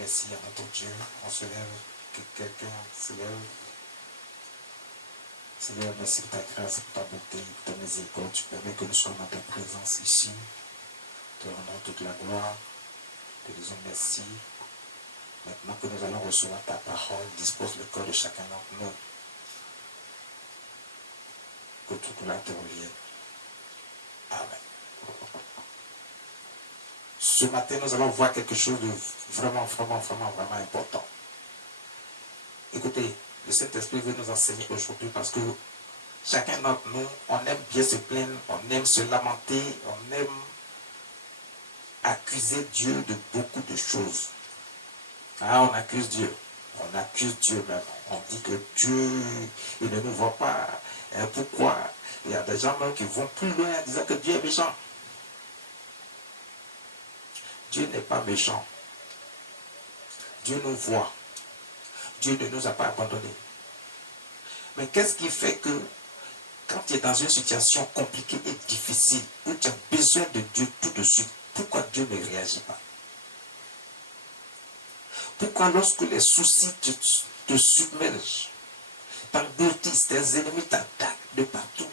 merci à notre Dieu. On se lève, que quelqu'un se lève. Seigneur, merci pour ta grâce, pour ta bonté, pour ta miséricorde. Tu permets que nous soyons dans ta présence ici. Te rendons toute la gloire. Te disons merci. Maintenant que nous allons recevoir ta parole, dispose le corps de chacun d'entre nous. Que tout cela te revienne. Amen. Ce matin, nous allons voir quelque chose de vraiment important. Écoutez, le Saint-Esprit veut nous enseigner aujourd'hui parce que chacun d'entre nous, on aime bien se plaindre, on aime se lamenter, on aime accuser Dieu de beaucoup de choses. Ah, on accuse Dieu. On accuse Dieu même. On dit que Dieu, il ne nous voit pas. Pourquoi? Il y a des gens même qui vont plus loin en disant que Dieu est méchant. Dieu n'est pas méchant. Dieu nous voit. Dieu ne nous a pas abandonnés. Mais qu'est-ce qui fait que quand tu es dans une situation compliquée et difficile, où tu as besoin de Dieu tout de suite, pourquoi Dieu ne réagit pas? Pourquoi lorsque les soucis te submergent, t'engloutissent, tes ennemis t'attaquent de partout,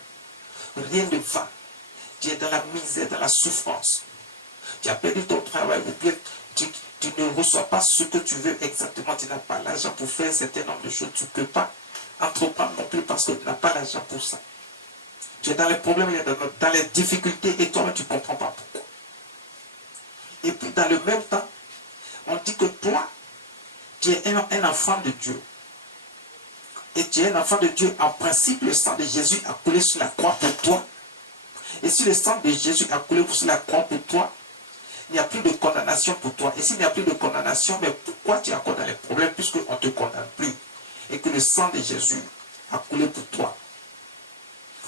rien ne va, tu es dans la misère, dans la souffrance, tu as perdu ton travail, ou bien tu ne reçois pas ce que tu veux exactement, tu n'as pas l'argent pour faire un certain nombre de choses, tu ne peux pas entreprendre non plus parce que tu n'as pas l'argent pour ça. Tu es dans les problèmes, dans les difficultés et toi-même tu ne comprends pas pourquoi. Et puis dans le même temps, on dit que toi, tu es un enfant de Dieu. Et tu es un enfant de Dieu. En principe, le sang de Jésus a coulé sur la croix pour toi. Et si le sang de Jésus a coulé sur la croix pour toi, il n'y a plus de condamnation pour toi. Et s'il n'y a plus de condamnation, mais pourquoi tu es encore dans les problèmes puisqu'on ne te condamne plus? Et que le sang de Jésus a coulé pour toi.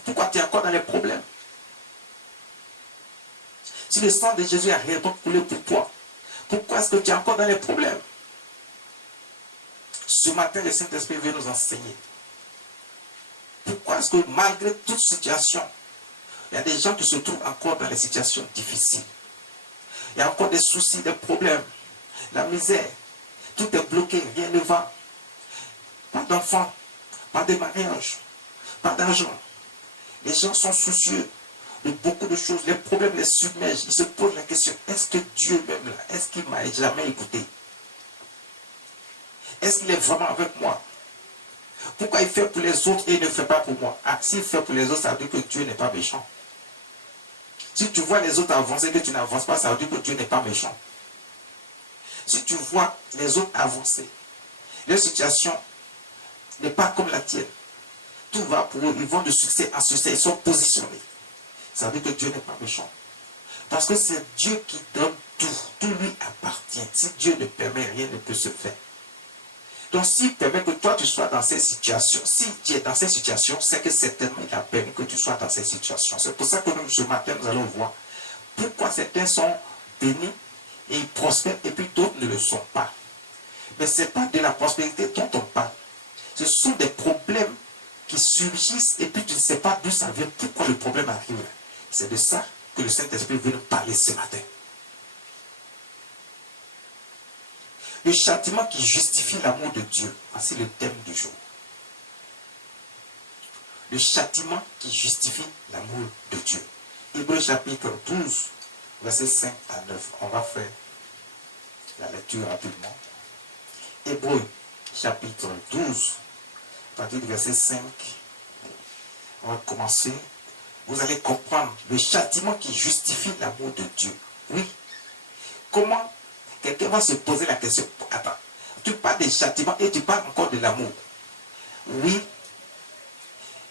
Pourquoi tu es encore dans les problèmes? Si le sang de Jésus a réellement coulé pour toi, pourquoi est-ce que tu es encore dans les problèmes? Ce matin, le Saint-Esprit veut nous enseigner. Pourquoi est-ce que malgré toute situation, il y a des gens qui se trouvent encore dans les situations difficiles. Il y a encore des soucis, des problèmes, la misère. Tout est bloqué, rien ne va. Pas d'enfants, pas de mariage, pas d'argent. Les gens sont soucieux de beaucoup de choses. Les problèmes les submergent. Ils se posent la question, est-ce que Dieu même là, est-ce qu'il m'a jamais écouté? Est-ce qu'il est vraiment avec moi? Pourquoi il fait pour les autres et il ne fait pas pour moi? Ah, s'il fait pour les autres, ça veut dire que Dieu n'est pas méchant. Si tu vois les autres avancer et que tu n'avances pas, ça veut dire que Dieu n'est pas méchant. Si tu vois les autres avancer, leur situation n'est pas comme la tienne. Tout va pour eux, ils vont de succès en succès, ils sont positionnés. Ça veut dire que Dieu n'est pas méchant. Parce que c'est Dieu qui donne tout. Tout lui appartient. Si Dieu ne permet, rien ne peut se faire. Donc s'il permet que toi tu sois dans ces situations, si tu es dans ces situations, c'est que certainement il a permis que tu sois dans ces situations. C'est pour ça que nous, ce matin, nous allons voir pourquoi certains sont bénis et ils prospèrent et puis d'autres ne le sont pas. Mais ce n'est pas de la prospérité dont on parle. Ce sont des problèmes qui surgissent et puis tu ne sais pas d'où ça vient, pourquoi le problème arrive. C'est de ça que le Saint-Esprit veut nous parler ce matin. Le châtiment qui justifie l'amour de Dieu. Voici le thème du jour. Le châtiment qui justifie l'amour de Dieu. Hébreux chapitre 12, versets 5 à 9. On va faire la lecture rapidement. Hébreux chapitre 12, à partir du verset 5. On va commencer. Vous allez comprendre le châtiment qui justifie l'amour de Dieu. Oui. Comment quelqu'un va se poser la question, attends, tu parles des châtiments et tu parles encore de l'amour. Oui,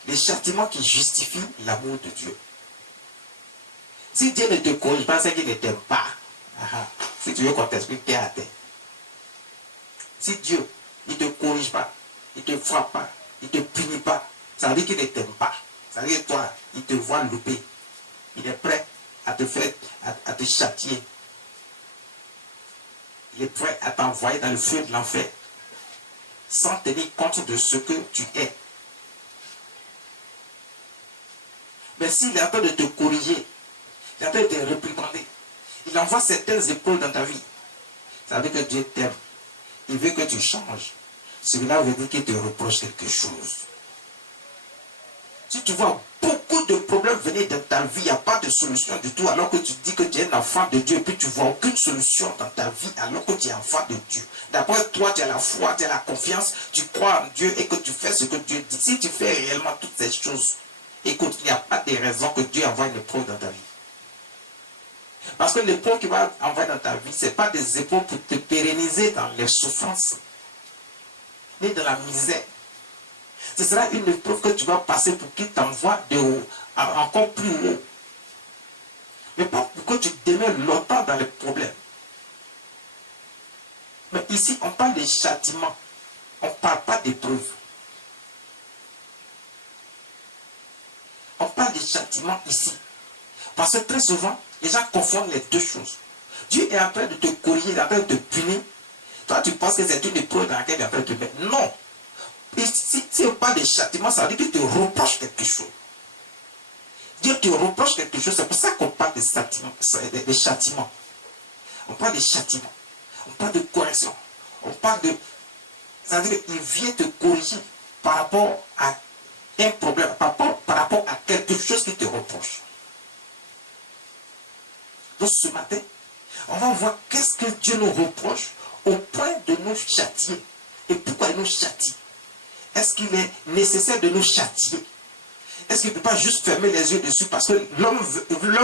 les châtiments qui justifient l'amour de Dieu. Si Dieu ne te corrige pas, c'est qu'il ne t'aime pas. Si tu veux qu'on t'explique, t'es à terre. Si Dieu, il ne te corrige pas, il ne te frappe pas, il ne te punit pas, ça veut dire qu'il ne t'aime pas. Ça veut dire que toi, il te voit louper. Il est prêt à te faire, à te châtier. Il est prêt à t'envoyer dans le feu de l'enfer sans tenir compte de ce que tu es. Mais s'il est en train de te corriger, il est en train de te réprimander, il envoie certaines épreuves dans ta vie, ça veut dire que Dieu t'aime. il veut que tu changes. Celui-là veut dire qu'il te reproche quelque chose. Si tu vois beaucoup de problèmes venir dans ta vie, il n'y a pas de solution du tout, alors que tu dis que tu es un enfant de Dieu, et puis tu ne vois aucune solution dans ta vie, alors que tu es enfant de Dieu. D'après toi, tu as la foi, tu as la confiance, tu crois en Dieu et que tu fais ce que Dieu dit. Si tu fais réellement toutes ces choses, écoute, il n'y a pas de raison que Dieu envoie une épreuve dans ta vie. Parce que l'épreuve qu'il va envoyer dans ta vie, ce n'est pas des épreuves pour te pérenniser dans les souffrances, ni dans la misère. Ce sera une épreuve que tu vas passer pour qu'il t'envoie de haut, encore plus haut. Mais pas pour que tu demeures longtemps dans les problèmes. Mais ici, on parle de châtiment. On ne parle pas d'épreuve. On parle de châtiment ici. Parce que très souvent, les gens confondent les deux choses. Dieu est en train de te corriger, il est en train de te punir. Toi, tu penses que c'est une épreuve dans laquelle il est en train de te mettre. Non. Et si on parle de châtiment, ça veut dire qu'il te reproche quelque chose. Dieu te reproche quelque chose. C'est pour ça qu'on parle de châtiment. On parle de châtiment. On parle de correction. On parle de... C'est-à-dire qu'il vient te corriger par rapport à un problème, par rapport à quelque chose qui te reproche. Donc ce matin, on va voir qu'est-ce que Dieu nous reproche au point de nous châtier. Et pourquoi il nous châtie? Est-ce qu'il est nécessaire de nous châtier? Est-ce qu'il ne peut pas juste fermer les yeux dessus parce que l'homme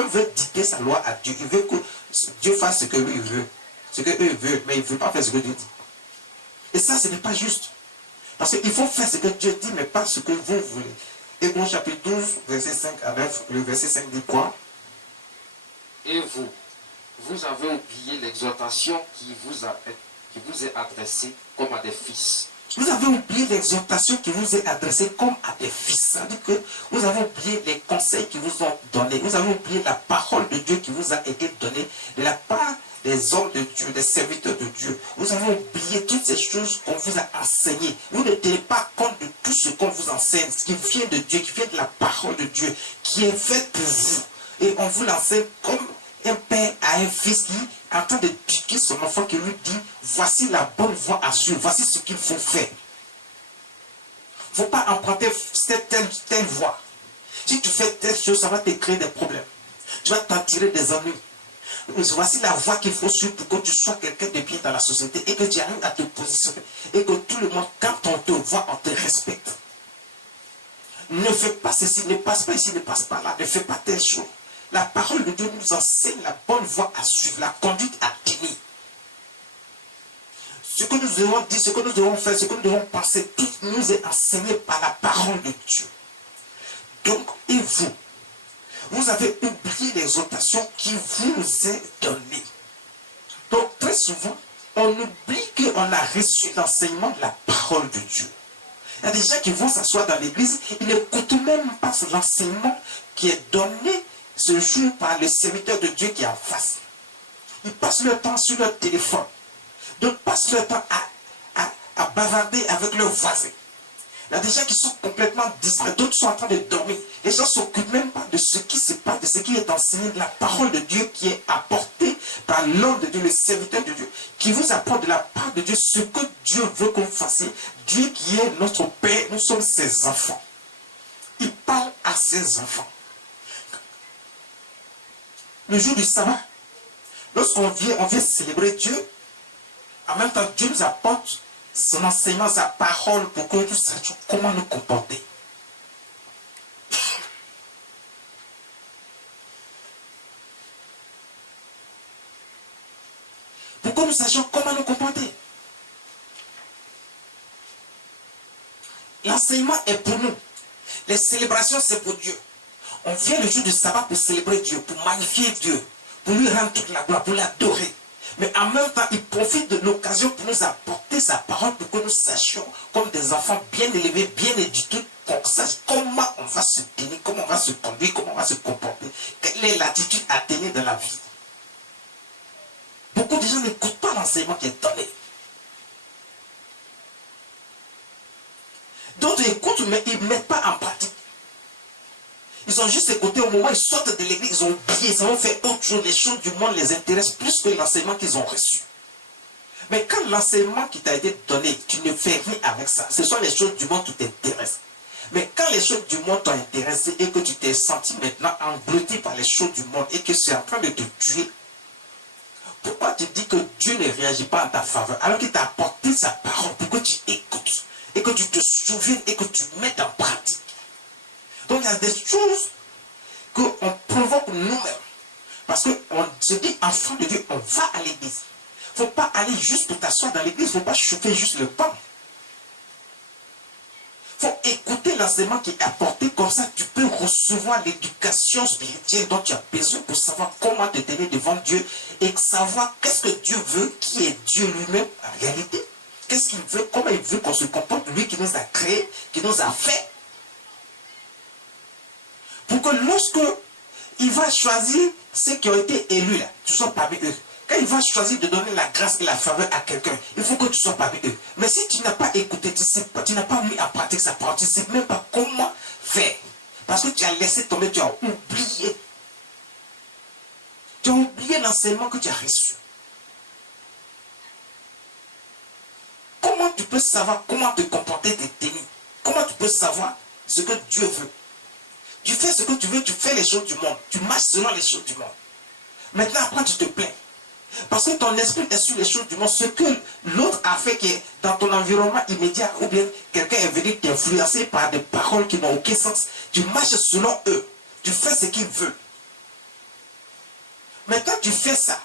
veut dicter sa loi à Dieu. Il veut que Dieu fasse ce que lui veut. Ce que eux veulent, mais il ne veut pas faire ce que Dieu dit. Et ça, ce n'est pas juste. Parce qu'il faut faire ce que Dieu dit, mais pas ce que vous voulez. Hébreux chapitre 12, verset 5 à 9, le verset 5 dit quoi? Et vous avez oublié l'exhortation qui vous est adressée comme à des fils. Vous avez oublié l'exhortation qui vous est adressée comme à des fils. Ça veut dire que vous avez oublié les conseils qui vous ont donnés. Vous avez oublié la parole de Dieu qui vous a été donnée de la part des hommes de Dieu, des serviteurs de Dieu. Vous avez oublié toutes ces choses qu'on vous a enseignées. Vous ne tenez pas compte de tout ce qu'on vous enseigne, ce qui vient de Dieu, qui vient de la parole de Dieu, qui est faite pour vous. Et on vous l'enseigne comme un père a un fils qui est en train de piquer son enfant, qui lui dit, voici la bonne voie à suivre, voici ce qu'il faut faire. Il ne faut pas emprunter telle voie. Si tu fais telle chose, ça va te créer des problèmes. Tu vas t'en tirer des ennuis. Voici la voie qu'il faut suivre pour que tu sois quelqu'un de bien dans la société et que tu arrives à te positionner. Et que tout le monde, quand on te voit, on te respecte. Ne fais pas ceci, ne passe pas ici, ne passe pas là, ne fais pas telle chose. La parole de Dieu nous enseigne la bonne voie à suivre, la conduite à tenir. Ce que nous devons dire, ce que nous devons faire, ce que nous devons penser, tout nous est enseigné par la parole de Dieu. Donc, et vous avez oublié l'exhortation qui vous est donnée. Donc, très souvent, on oublie qu'on a reçu l'enseignement de la parole de Dieu. Il y a des gens qui vont s'asseoir dans l'église, ils n'écoutent même pas l'enseignement qui est donné ce jour par le serviteur de Dieu qui est en face. Ils passent leur temps sur leur téléphone. D'autres passent leur temps à bavarder avec leurs voisins. Il y a des gens qui sont complètement distraits, d'autres sont en train de dormir. Les gens ne s'occupent même pas de ce qui se passe, de ce qui est enseigné, de la parole de Dieu qui est apportée par l'homme de Dieu, le serviteur de Dieu, qui vous apporte de la part de Dieu ce que Dieu veut qu'on fasse. Dieu qui est notre Père, nous sommes ses enfants. Il parle à ses enfants. Le jour du sabbat, lorsqu'on vient célébrer Dieu, en même temps, Dieu nous apporte son enseignement, sa parole, pour que nous sachions comment nous comporter. Pour que nous sachions comment nous comporter. L'enseignement est pour nous. Les célébrations, c'est pour Dieu. On vient le jour du sabbat pour célébrer Dieu, pour magnifier Dieu, pour lui rendre toute la gloire, pour l'adorer. Mais en même temps, il profite de l'occasion pour nous apporter sa parole, pour que nous sachions, comme des enfants bien élevés, bien éduqués, qu'on sache comment on va se tenir, comment on va se conduire, comment on va se comporter, quelle est l'attitude à tenir dans la vie. Beaucoup de gens n'écoutent pas l'enseignement qui est donné. D'autres écoutent, mais ils ne mettent pas en pratique. Ils ont juste écouté au moment où ils sortent de l'église, ils ont oublié, ils ont fait autre chose. Les choses du monde les intéressent plus que l'enseignement qu'ils ont reçu. Mais quand l'enseignement qui t'a été donné, tu ne fais rien avec ça. Ce sont les choses du monde qui t'intéressent. Mais quand les choses du monde t'ont intéressé et que tu t'es senti maintenant englouti par les choses du monde et que c'est en train de te tuer, pourquoi tu dis que Dieu ne réagit pas en ta faveur alors qu'il t'a apporté sa parole pour que tu écoutes et que tu te souviennes et que tu mettes en pratique? Donc il y a des choses qu'on provoque nous-mêmes. Parce qu'on se dit, enfant de Dieu, on va à l'église. Il ne faut pas aller juste pour t'asseoir dans l'église, il ne faut pas chauffer juste le pain. Il faut écouter l'enseignement qui est apporté, comme ça tu peux recevoir l'éducation spirituelle dont tu as besoin pour savoir comment te tenir devant Dieu et savoir qu'est-ce que Dieu veut, qui est Dieu lui-même en réalité. Qu'est-ce qu'il veut, comment il veut qu'on se comporte, lui qui nous a créés, qui nous a fait. Pour que lorsque il va choisir ceux qui ont été élus là, tu sois parmi eux. Quand il va choisir de donner la grâce et la faveur à quelqu'un, il faut que tu sois parmi eux. Mais si tu n'as pas écouté, tu n'as pas mis en pratique sa parole, tu ne sais même pas comment faire. Parce que tu as laissé tomber, tu as oublié. Tu as oublié l'enseignement que tu as reçu. Comment tu peux savoir comment te comporter, te tenir? Comment tu peux savoir ce que Dieu veut? Tu fais ce que tu veux, tu fais les choses du monde. Tu marches selon les choses du monde. Maintenant, après, tu te plains. Parce que ton esprit est sur les choses du monde. Ce que l'autre a fait qui est dans ton environnement immédiat, ou bien quelqu'un est venu t'influencer par des paroles qui n'ont aucun sens. Tu marches selon eux. Tu fais ce qu'ils veulent. Maintenant, tu fais ça.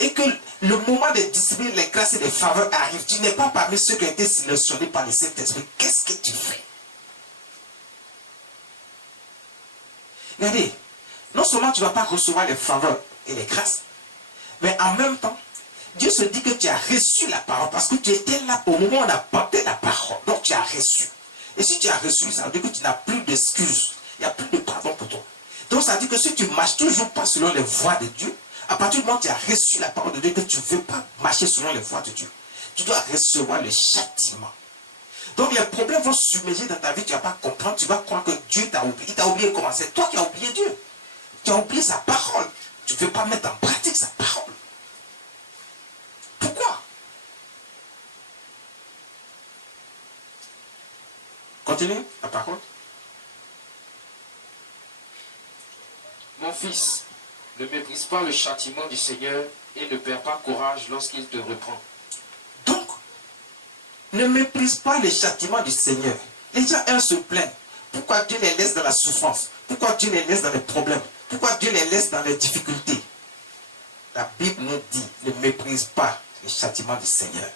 Et que le moment de discipliner les grâces et les faveurs arrive. Tu n'es pas parmi ceux qui ont été sélectionnés par le Saint-Esprit. Qu'est-ce que tu fais? Regardez, non seulement tu ne vas pas recevoir les faveurs et les grâces, mais en même temps, Dieu se dit que tu as reçu la parole parce que tu étais là au moment où on a porté la parole. Donc tu as reçu. Et si tu as reçu, ça veut dire que tu n'as plus d'excuses. Il n'y a plus de pardon pour toi. Donc ça veut dire que si tu ne marches toujours pas selon les voies de Dieu, à partir du moment où tu as reçu la parole de Dieu, que tu ne veux pas marcher selon les voies de Dieu, tu dois recevoir le châtiment. Donc les problèmes vont submerger dans ta vie, tu ne vas pas comprendre, tu vas croire que Dieu t'a oublié. Il t'a oublié comment? C'est toi qui as oublié Dieu. Tu as oublié sa parole. Tu ne veux pas mettre en pratique sa parole. Pourquoi? Continue la parole. Mon fils, ne méprise pas le châtiment du Seigneur et ne perds pas courage lorsqu'il te reprend. Donc, ne méprise pas le châtiment du Seigneur. Les gens, eux, se plaignent. Pourquoi Dieu les laisse dans la souffrance? Pourquoi Dieu les laisse dans les problèmes? Pourquoi Dieu les laisse dans les difficultés? La Bible nous dit, ne méprise pas le châtiment du Seigneur.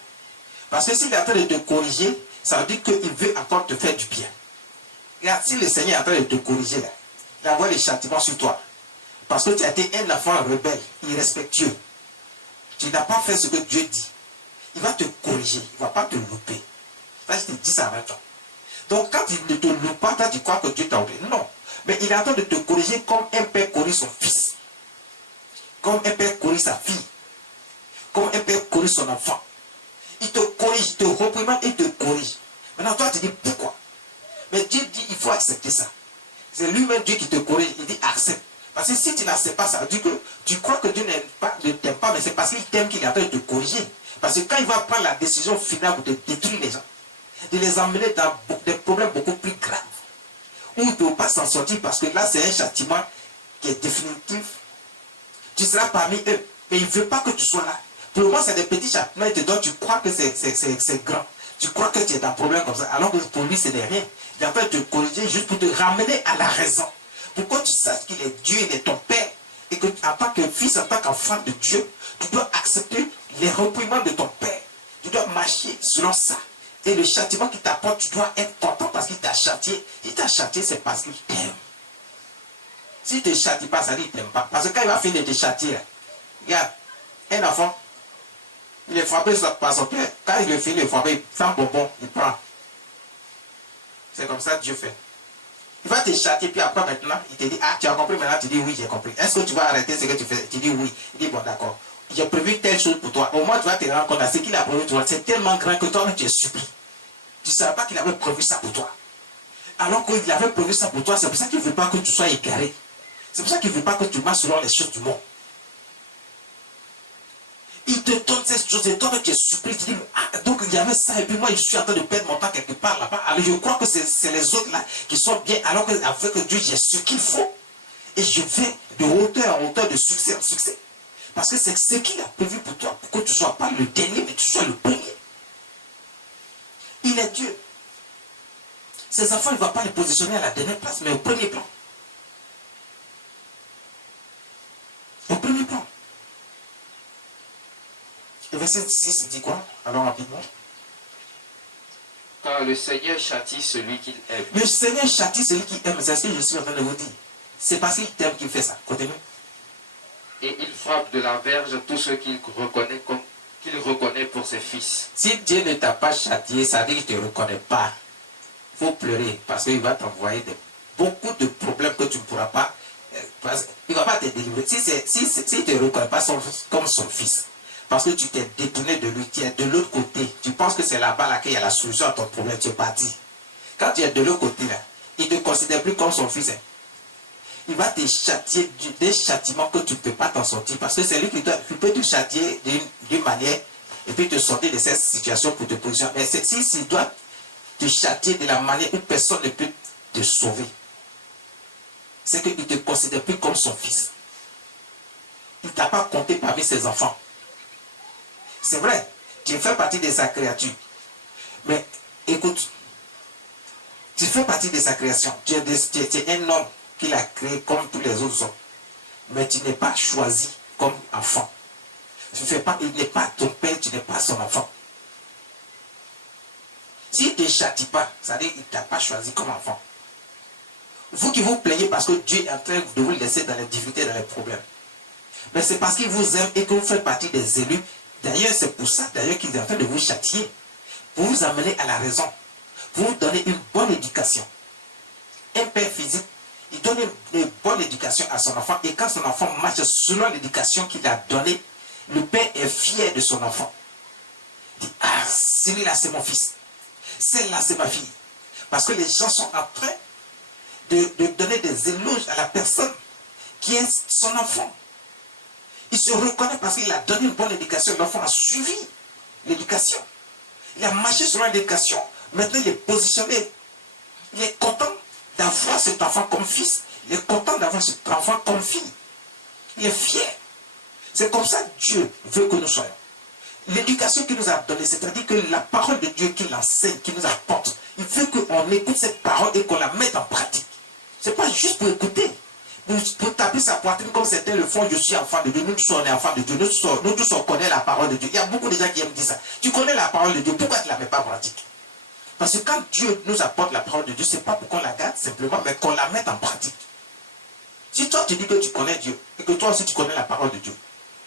Parce que s'il est en train de te corriger, ça veut dire qu'il veut encore te faire du bien. Regarde, si le Seigneur est en train de te corriger, là, il envoie le châtiment sur toi. Parce que tu as été un enfant rebelle, irrespectueux. Tu n'as pas fait ce que Dieu dit. Il va te corriger, il ne va pas te louper. Ça, je te dis ça en même temps. Donc quand il ne te loupe pas, toi tu crois que Dieu t'a oublié. Non. Mais il est en train de te corriger comme un père corrige son fils. Comme un père corrige sa fille. Comme un père corrige son enfant. Il te corrige, il te reprimande et il te corrige. Maintenant toi tu dis pourquoi? Mais Dieu dit il faut accepter ça. C'est lui-même Dieu qui te corrige. Il dit accepte. Parce que si tu n'acceptes pas ça, ça veut dire que tu crois que Dieu ne t'aime pas, mais c'est parce qu'il t'aime qu'il est en train de te corriger. Parce que quand il va prendre la décision finale de détruire les gens, de les emmener dans des problèmes beaucoup plus graves, où ils ne peuvent pas s'en sortir parce que là c'est un châtiment qui est définitif, tu seras parmi eux. Mais il ne veut pas que tu sois là. Pour le moment c'est des petits châtiments, il te donne, tu crois que c'est grand. Tu crois que tu es dans un problème comme ça, alors que pour lui ce n'est rien. Il est en train de te corriger juste pour te ramener à la raison. Pour que tu saches qu'il est Dieu, il est ton Père. Et que en tant que fils, en tant qu'enfant de Dieu, tu dois accepter les reprimandes de ton Père. Tu dois marcher selon ça. Et le châtiment qu'il t'apporte, tu dois être content parce qu'il t'a châtié. Il t'a châtié, c'est parce qu'il t'aime. S'il ne te châtie pas, ça dit qu'il ne t'aime pas. Parce que quand il va finir de te châtier, regarde, un enfant, il est frappé par son père. Quand il est fini de frapper, il fait un bonbon, il prend. C'est comme ça que Dieu fait. Il va te châtier, puis après maintenant, il te dit, ah, tu as compris maintenant, tu dis oui, j'ai compris. Est-ce que tu vas arrêter ce que tu fais? Tu dis oui. Il dit, bon, d'accord. J'ai prévu telle chose pour toi. Au moins, tu vas te rendre compte à ce qu'il a prévu pour toi. C'est tellement grand que toi-même, tu es surpris. Tu ne savais pas qu'il avait prévu ça pour toi. Alors qu'il avait prévu ça pour toi, c'est pour ça qu'il ne veut pas que tu sois égaré. C'est pour ça qu'il ne veut pas que tu marches selon les choses du monde. Il te donne cette chose et toi tu es surpris, tu dis, ah, donc il y avait ça et puis moi je suis en train de perdre mon temps quelque part là-bas. Alors je crois que c'est les autres là qui sont bien, alors qu'avec Dieu j'ai ce qu'il faut. Et je vais de hauteur en hauteur, de succès en succès. Parce que c'est ce qu'il a prévu pour toi, pour que tu ne sois pas le dernier, mais tu sois le premier. Il est Dieu. Ses enfants, il ne va pas les positionner à la dernière place, mais au premier plan. Au premier plan. Le verset 6 dit quoi? Alors rapidement. Car le Seigneur châtie celui qu'il aime. Le Seigneur châtie celui qui aime. C'est ce que je suis en train de vous dire. C'est parce qu'il t'aime qu'il fait ça. Continue. Et il frappe de la verge tous ceux qu'il reconnaît pour ses fils. Si Dieu ne t'a pas châtié, ça veut dire qu'il ne te reconnaît pas. Il faut pleurer parce qu'il va t'envoyer beaucoup de problèmes que tu ne pourras pas. Il ne va pas te délivrer. Si il ne te reconnaît pas comme son fils, parce que tu t'es détourné de lui, tu es de l'autre côté, tu penses que c'est là-bas là qu'il y a la solution à ton problème, tu es parti. Quand tu es de l'autre côté là, il ne te considère plus comme son fils. Il va te châtier des châtiments que tu ne peux pas t'en sortir. Parce que c'est lui qui peut te châtier d'une manière et puis te sortir de cette situation pour te positionner. Mais s'il doit te châtier de la manière où personne ne peut te sauver, c'est qu'il ne te considère plus comme son fils. Il ne t'a pas compté parmi ses enfants. C'est vrai, tu fais partie de sa créature. Mais écoute, tu fais partie de sa création. Tu es un homme qu'il a créé comme tous les autres hommes. Mais tu n'es pas choisi comme enfant. Il n'est pas ton père, tu n'es pas son enfant. S'il ne te châtie pas, ça veut dire qu'il ne t'a pas choisi comme enfant. Vous qui vous plaignez parce que Dieu est en train de vous laisser dans les difficultés, dans les problèmes. Mais c'est parce qu'il vous aime et que vous faites partie des élus. D'ailleurs, c'est pour ça qu'il est en train de vous châtier. Pour vous amener à la raison. Pour vous donner une bonne éducation. Un père physique, il donne une bonne éducation à son enfant. Et quand son enfant marche selon l'éducation qu'il a donnée, le père est fier de son enfant. Il dit, ah, celui-là c'est mon fils. Celle-là c'est ma fille. Parce que les gens sont en train de donner des éloges à la personne qui est son enfant. Il se reconnaît parce qu'il a donné une bonne éducation. L'enfant a suivi l'éducation. Il a marché sur l'éducation. Maintenant, il est positionné. Il est content d'avoir cet enfant comme fils. Il est content d'avoir cet enfant comme fille. Il est fier. C'est comme ça que Dieu veut que nous soyons. L'éducation qu'il nous a donnée, c'est-à-dire que la parole de Dieu qu'il enseigne, qu'il nous apporte, il veut qu'on écoute cette parole et qu'on la mette en pratique. Ce n'est pas juste pour écouter. Pour taper sa poitrine comme certains le font, je suis enfant de Dieu, nous tous on est enfants de Dieu, nous tous on connaît la parole de Dieu. Il y a beaucoup de gens qui aiment dire ça. Tu connais la parole de Dieu, pourquoi tu ne la mets pas en pratique? Parce que quand Dieu nous apporte la parole de Dieu, ce n'est pas pour qu'on la garde simplement, mais qu'on la mette en pratique. Si toi tu dis que tu connais Dieu, et que toi aussi tu connais la parole de Dieu,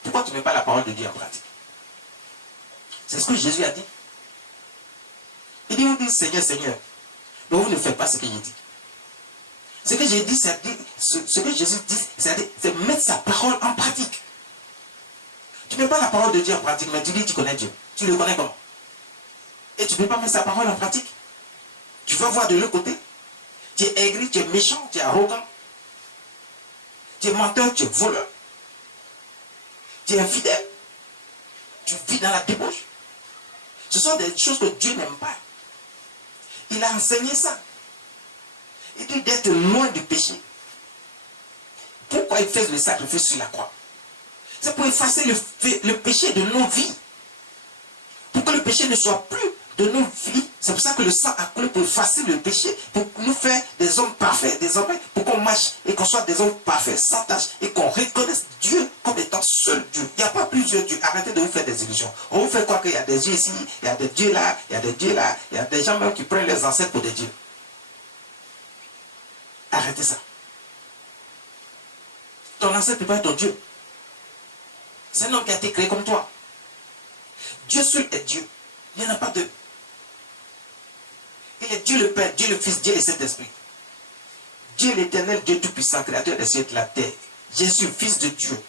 pourquoi tu ne mets pas la parole de Dieu en pratique? C'est ce que Jésus a dit. Il dit, vous dites Seigneur, Seigneur, mais vous ne faites pas ce que j'ai dit. Ce que j'ai dit, ce que Jésus dit, c'est mettre sa parole en pratique. Tu ne mets pas la parole de Dieu en pratique, mais tu dis que tu connais Dieu. Tu le connais comment? Et tu ne peux pas mettre sa parole en pratique. Tu vas voir de l'autre côté. Tu es aigri, tu es méchant, tu es arrogant. Tu es menteur, tu es voleur. Tu es infidèle. Tu vis dans la débauche. Ce sont des choses que Dieu n'aime pas. Il a enseigné ça. Il dit d'être loin du péché. Pourquoi il fait le sacrifice sur la croix? C'est pour effacer le péché de nos vies. Pour que le péché ne soit plus de nos vies. C'est pour ça que le sang a coulé pour effacer le péché, pour nous faire des hommes parfaits, désormais, pour qu'on marche et qu'on soit des hommes parfaits, sans tâche, et qu'on reconnaisse Dieu comme étant seul Dieu. Il n'y a pas plusieurs dieux. Arrêtez de vous faire des illusions. On vous fait croire qu'il y a des dieux ici, il y a des dieux là, il y a des dieux là, il y a des gens même qui prennent les ancêtres pour des dieux. Arrêtez ça. Ton ancêtre peut pas être ton Dieu. C'est un homme qui a été créé comme toi. Dieu seul est Dieu. Il n'y en a pas deux. Il est Dieu le Père, Dieu le Fils, Dieu le Saint-Esprit. Dieu l'éternel, Dieu tout-puissant, créateur des cieux et de la terre. Jésus, Fils de Dieu,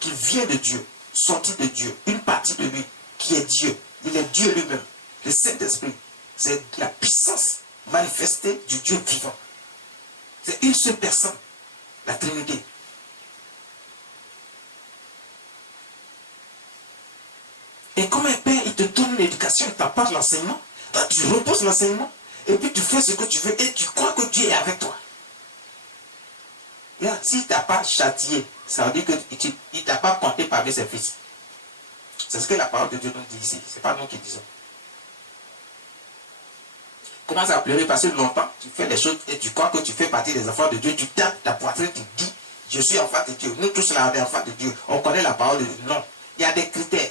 qui vient de Dieu, sorti de Dieu, une partie de lui, qui est Dieu. Il est Dieu lui-même. Le Saint-Esprit, c'est la puissance manifestée du Dieu vivant. C'est une seule personne, la Trinité. Et comme un père, il te donne l'éducation, il t'apporte l'enseignement. Toi, tu reposes l'enseignement. Et puis tu fais ce que tu veux et tu crois que Dieu est avec toi. Là, s'il ne t'a pas châtié, ça veut dire qu'il ne t'a pas compté parmi ses fils. C'est ce que la parole de Dieu nous dit ici. Ce n'est pas nous qui disons. Commence à pleurer parce que longtemps, tu fais les choses et tu crois que tu fais partie des enfants de Dieu. Tu tapes ta poitrine, tu dis, je suis enfant de Dieu. Nous tous là, on est enfants de Dieu. On connaît la parole de Dieu. Non. Il y a des critères.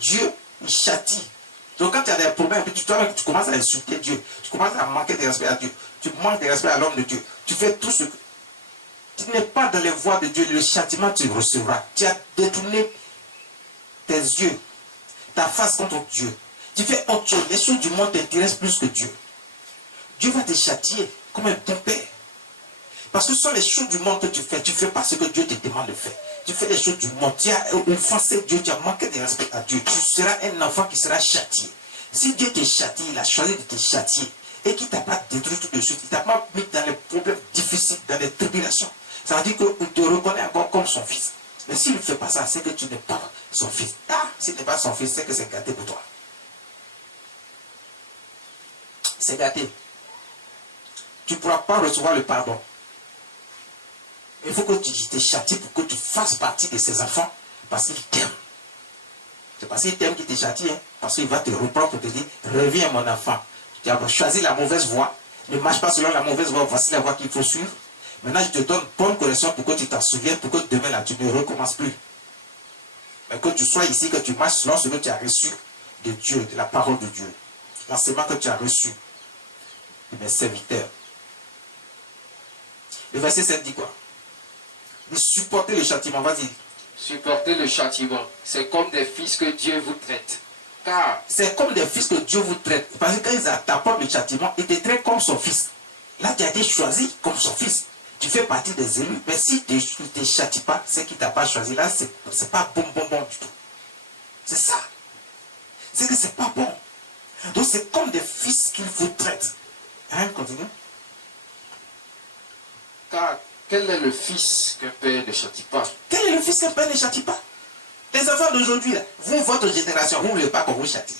Dieu, il châtie. Donc quand tu as des problèmes, toi-même, tu commences à insulter Dieu. Tu commences à manquer de respect à Dieu. Tu manques de respect à l'homme de Dieu. Tu fais tout ce que... Tu n'es pas dans les voies de Dieu. Le châtiment, tu recevras. Tu as détourné tes yeux, ta face contre Dieu. Tu fais autre chose. Les choses du monde t'intéressent plus que Dieu. Dieu va te châtier comme un bon père. Parce que ce sont les choses du monde que tu fais. Tu ne fais pas ce que Dieu te demande de faire. Tu fais les choses du monde. Tu as offensé Dieu, tu as manqué de respect à Dieu. Tu seras un enfant qui sera châtié. Si Dieu te châtie, il a choisi de te châtier. Et qu'il ne t'a pas détruit tout de suite. Il ne t'a pas mis dans les problèmes difficiles, dans les tribulations. Ça veut dire qu'il te reconnaît encore comme son fils. Mais s'il ne fait pas ça, c'est que tu n'es pas son fils. Ah, s'il n'est pas son fils, c'est que c'est gâté pour toi. C'est gâté. Tu ne pourras pas recevoir le pardon. Il faut que tu te châties pour que tu fasses partie de ses enfants parce qu'il t'aime. C'est parce qu'il t'aime qu'il te châtie, hein? Parce qu'il va te reprendre pour te dire, reviens mon enfant. Tu as choisi la mauvaise voie. Ne marche pas selon la mauvaise voie. Voici la voie qu'il faut suivre. Maintenant, je te donne bonne correction pour que tu t'en souviennes, pour que demain, là, tu ne recommences plus. Mais que tu sois ici, que tu marches selon ce que tu as reçu de Dieu, de la parole de Dieu. L'enseignement que tu as reçu de mes serviteurs. Le verset 7 dit quoi? De supporter le châtiment, vas-y. Supporter le châtiment, c'est comme des fils que Dieu vous traite. Car c'est comme des fils que Dieu vous traite. Parce que quand ils t'apportent le châtiment, ils te traitent comme son fils. Là, tu as été choisi comme son fils. Tu fais partie des élus. Mais si tu ne te châties pas, c'est qu'il ne t'a pas choisi. Là, ce n'est pas bon du tout. C'est ça. C'est que ce n'est pas bon. Donc, c'est comme des fils qu'il vous traite. Hein, continue. Car quel est le fils qu'un père ne châtie pas? Quel est le fils qu'un père ne châtie pas? Les enfants d'aujourd'hui, vous, votre génération, vous ne voulez pas qu'on vous châtie.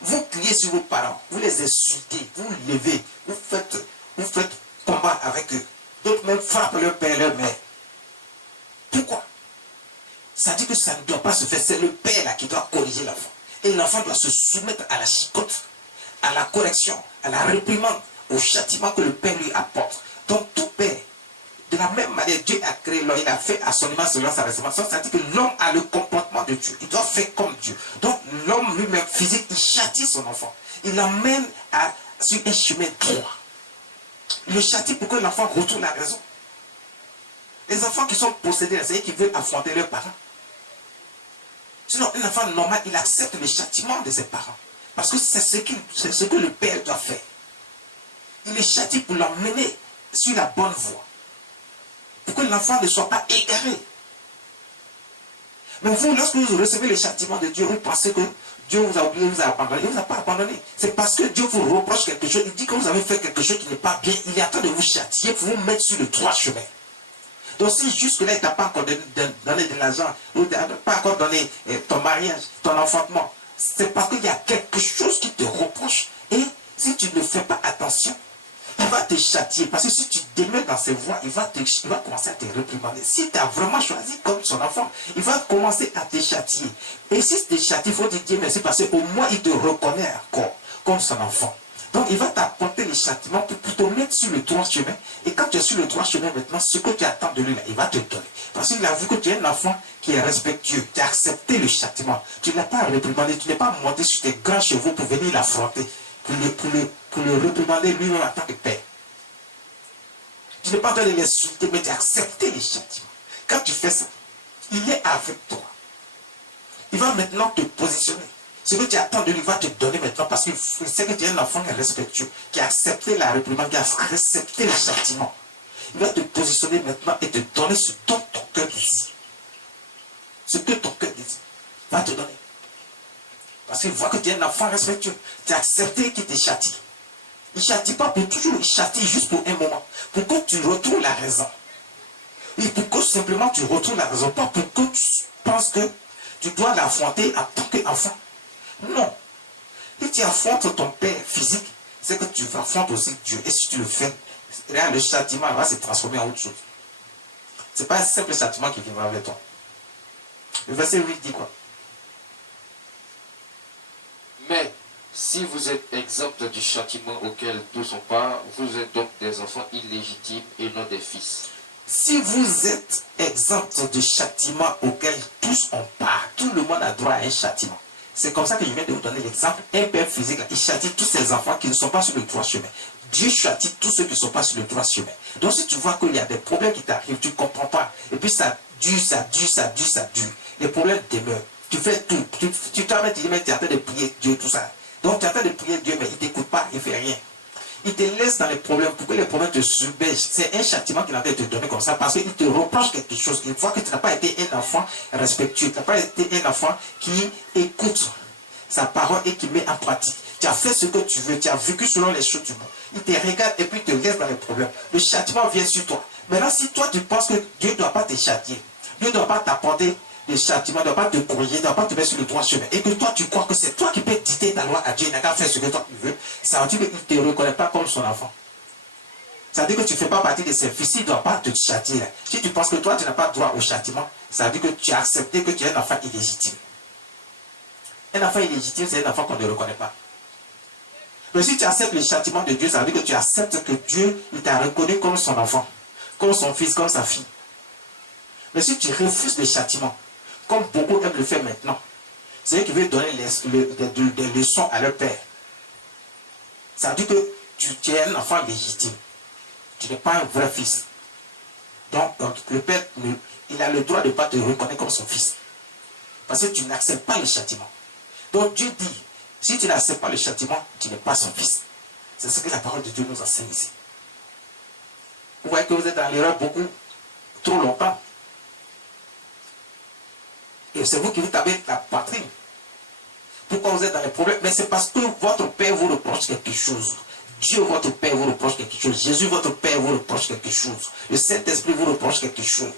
Vous criez sur vos parents, vous les insultez, vous levez, vous faites combat avec eux. D'autres même frappent leur père et leur mère. Pourquoi? Ça dit que ça ne doit pas se faire. C'est le père là qui doit corriger l'enfant. Et l'enfant doit se soumettre à la chicote, à la correction, à la réprimande, au châtiment que le père lui apporte. Donc tout père, de la même manière, Dieu a créé l'homme, il a fait à son image selon sa ressemblance. Ça dit que l'homme a le comportement de Dieu. Il doit faire comme Dieu. Donc l'homme lui-même physique, il châtie son enfant. Il l'emmène sur un chemin droit. Il le châtie pour que l'enfant retourne à la raison. Les enfants qui sont possédés, c'est-à-dire qui veulent affronter leurs parents. Sinon, un enfant normal, il accepte le châtiment de ses parents. Parce que c'est ce que le père doit faire. Il le châtie pour l'emmener sur la bonne voie. Pour que l'enfant ne soit pas égaré. Mais vous, lorsque vous recevez le châtiment de Dieu, vous pensez que Dieu vous a oublié, vous a abandonné. Il ne vous a pas abandonné. C'est parce que Dieu vous reproche quelque chose. Il dit que vous avez fait quelque chose qui n'est pas bien. Il est en train de vous châtier pour vous mettre sur le droit chemin. Donc si jusque-là, il ne t'a pas encore donné de l'argent, ou il t'a pas encore donné ton mariage, ton enfantement, c'est parce qu'il y a quelque chose qui te reproche. Et si tu ne fais pas attention, il va te châtier. Parce que si tu demeures dans ses voies, il va commencer à te réprimander. Si tu as vraiment choisi comme son enfant, il va commencer à te châtier. Et si tu te châties, il faut te dire merci parce qu'au moins il te reconnaît encore comme son enfant. Donc il va t'apporter les châtiments pour te mettre sur le droit chemin. Et quand tu es sur le droit chemin maintenant, ce que tu attends de lui, là, il va te donner. Parce qu'il a vu que tu es un enfant qui est respectueux. Tu as accepté le châtiment. Tu ne l'as pas réprimandé. Tu n'es pas monté sur tes grands chevaux pour venir l'affronter. Pour le réprimander lui-même en tant que père. Tu n'es pas en train de l'insulter, mais tu as accepté les châtiments. Quand tu fais ça, il est avec toi. Il va maintenant te positionner. Ce que tu attends de lui va te donner maintenant parce qu'il sait que tu es un enfant respectueux, qui a accepté la réprimande, qui a accepté le châtiment. Il va te positionner maintenant et te donner ce dont ton cœur désire. Ce que ton cœur désire. Il va te donner. Parce qu'il voit que tu es un enfant respectueux. Tu as accepté qu'il te châtie. Il ne châtie pas pour toujours, il châtie juste pour un moment. Pour que tu retrouves la raison. Et pour que simplement tu retrouves la raison. Pas pour que tu penses que tu dois l'affronter en tant qu'enfant. Non. Si tu affrontes ton père physique, c'est que tu affrontes aussi Dieu. Et si tu le fais, là, le châtiment va se transformer en autre chose. Ce n'est pas un simple châtiment qui viendra avec toi. Le verset 8 dit quoi? Mais si vous êtes exempt du châtiment auquel tous ont part, vous êtes donc des enfants illégitimes et non des fils. Si vous êtes exempt du châtiment auquel tous ont part, tout le monde a droit à un châtiment. C'est comme ça que je viens de vous donner l'exemple. Un père physique, il châtie tous ses enfants qui ne sont pas sur le droit chemin. Dieu châtie tous ceux qui ne sont pas sur le droit chemin. Donc si tu vois qu'il y a des problèmes qui t'arrivent, tu ne comprends pas, et puis ça dure, les problèmes demeurent. Tu fais tout. Tu t'arrêtes, tu dis, mais tu es en train de prier Dieu, tout ça. Donc tu es en train de prier Dieu, mais il ne t'écoute pas, il ne fait rien. Il te laisse dans les problèmes pour que les problèmes te submergent. C'est un châtiment qu'il a de te donner comme ça parce qu'il te reproche quelque chose. Il voit que tu n'as pas été un enfant respectueux. Tu n'as pas été un enfant qui écoute sa parole et qui met en pratique. Tu as fait ce que tu veux. Tu as vécu selon les choses du monde. Il te regarde et puis il te laisse dans les problèmes. Le châtiment vient sur toi. Maintenant, si toi tu penses que Dieu ne doit pas te châtier, Dieu ne doit pas t'apporter des châtiments, ne doit pas te corriger, ne doit pas te mettre sur le droit chemin, et que toi tu crois que c'est toi qui peux dicter ta loi à Dieu, il n'a qu'à faire ce que toi tu veux, ça veut dire qu'il ne te reconnaît pas comme son enfant. Ça veut dire que tu ne fais pas partie de ses fils, il ne doit pas te châtier. Là. Si tu penses que toi tu n'as pas droit au châtiment, ça veut dire que tu as accepté que tu es un enfant illégitime. Un enfant illégitime, c'est un enfant qu'on ne reconnaît pas. Mais si tu acceptes le châtiment de Dieu, ça veut dire que tu acceptes que Dieu il t'a reconnu comme son enfant, comme son fils, comme sa fille. Mais si tu refuses le châtiment, comme beaucoup aiment le faire maintenant, c'est eux qui veulent donner des leçons à leur père. Ça veut dire que tu es un enfant légitime. Tu n'es pas un vrai fils. Donc le père, il a le droit de ne pas te reconnaître comme son fils. Parce que tu n'acceptes pas le châtiment. Donc Dieu dit, si tu n'acceptes pas le châtiment, tu n'es pas son fils. C'est ce que la parole de Dieu nous enseigne ici. Vous voyez que vous êtes dans l'erreur beaucoup trop longtemps. Et c'est vous qui vous tapez la poitrine. Pourquoi vous êtes dans les problèmes? Mais c'est parce que votre Père vous reproche quelque chose. Dieu, votre Père, vous reproche quelque chose. Jésus, votre Père, vous reproche quelque chose. Le Saint-Esprit vous reproche quelque chose.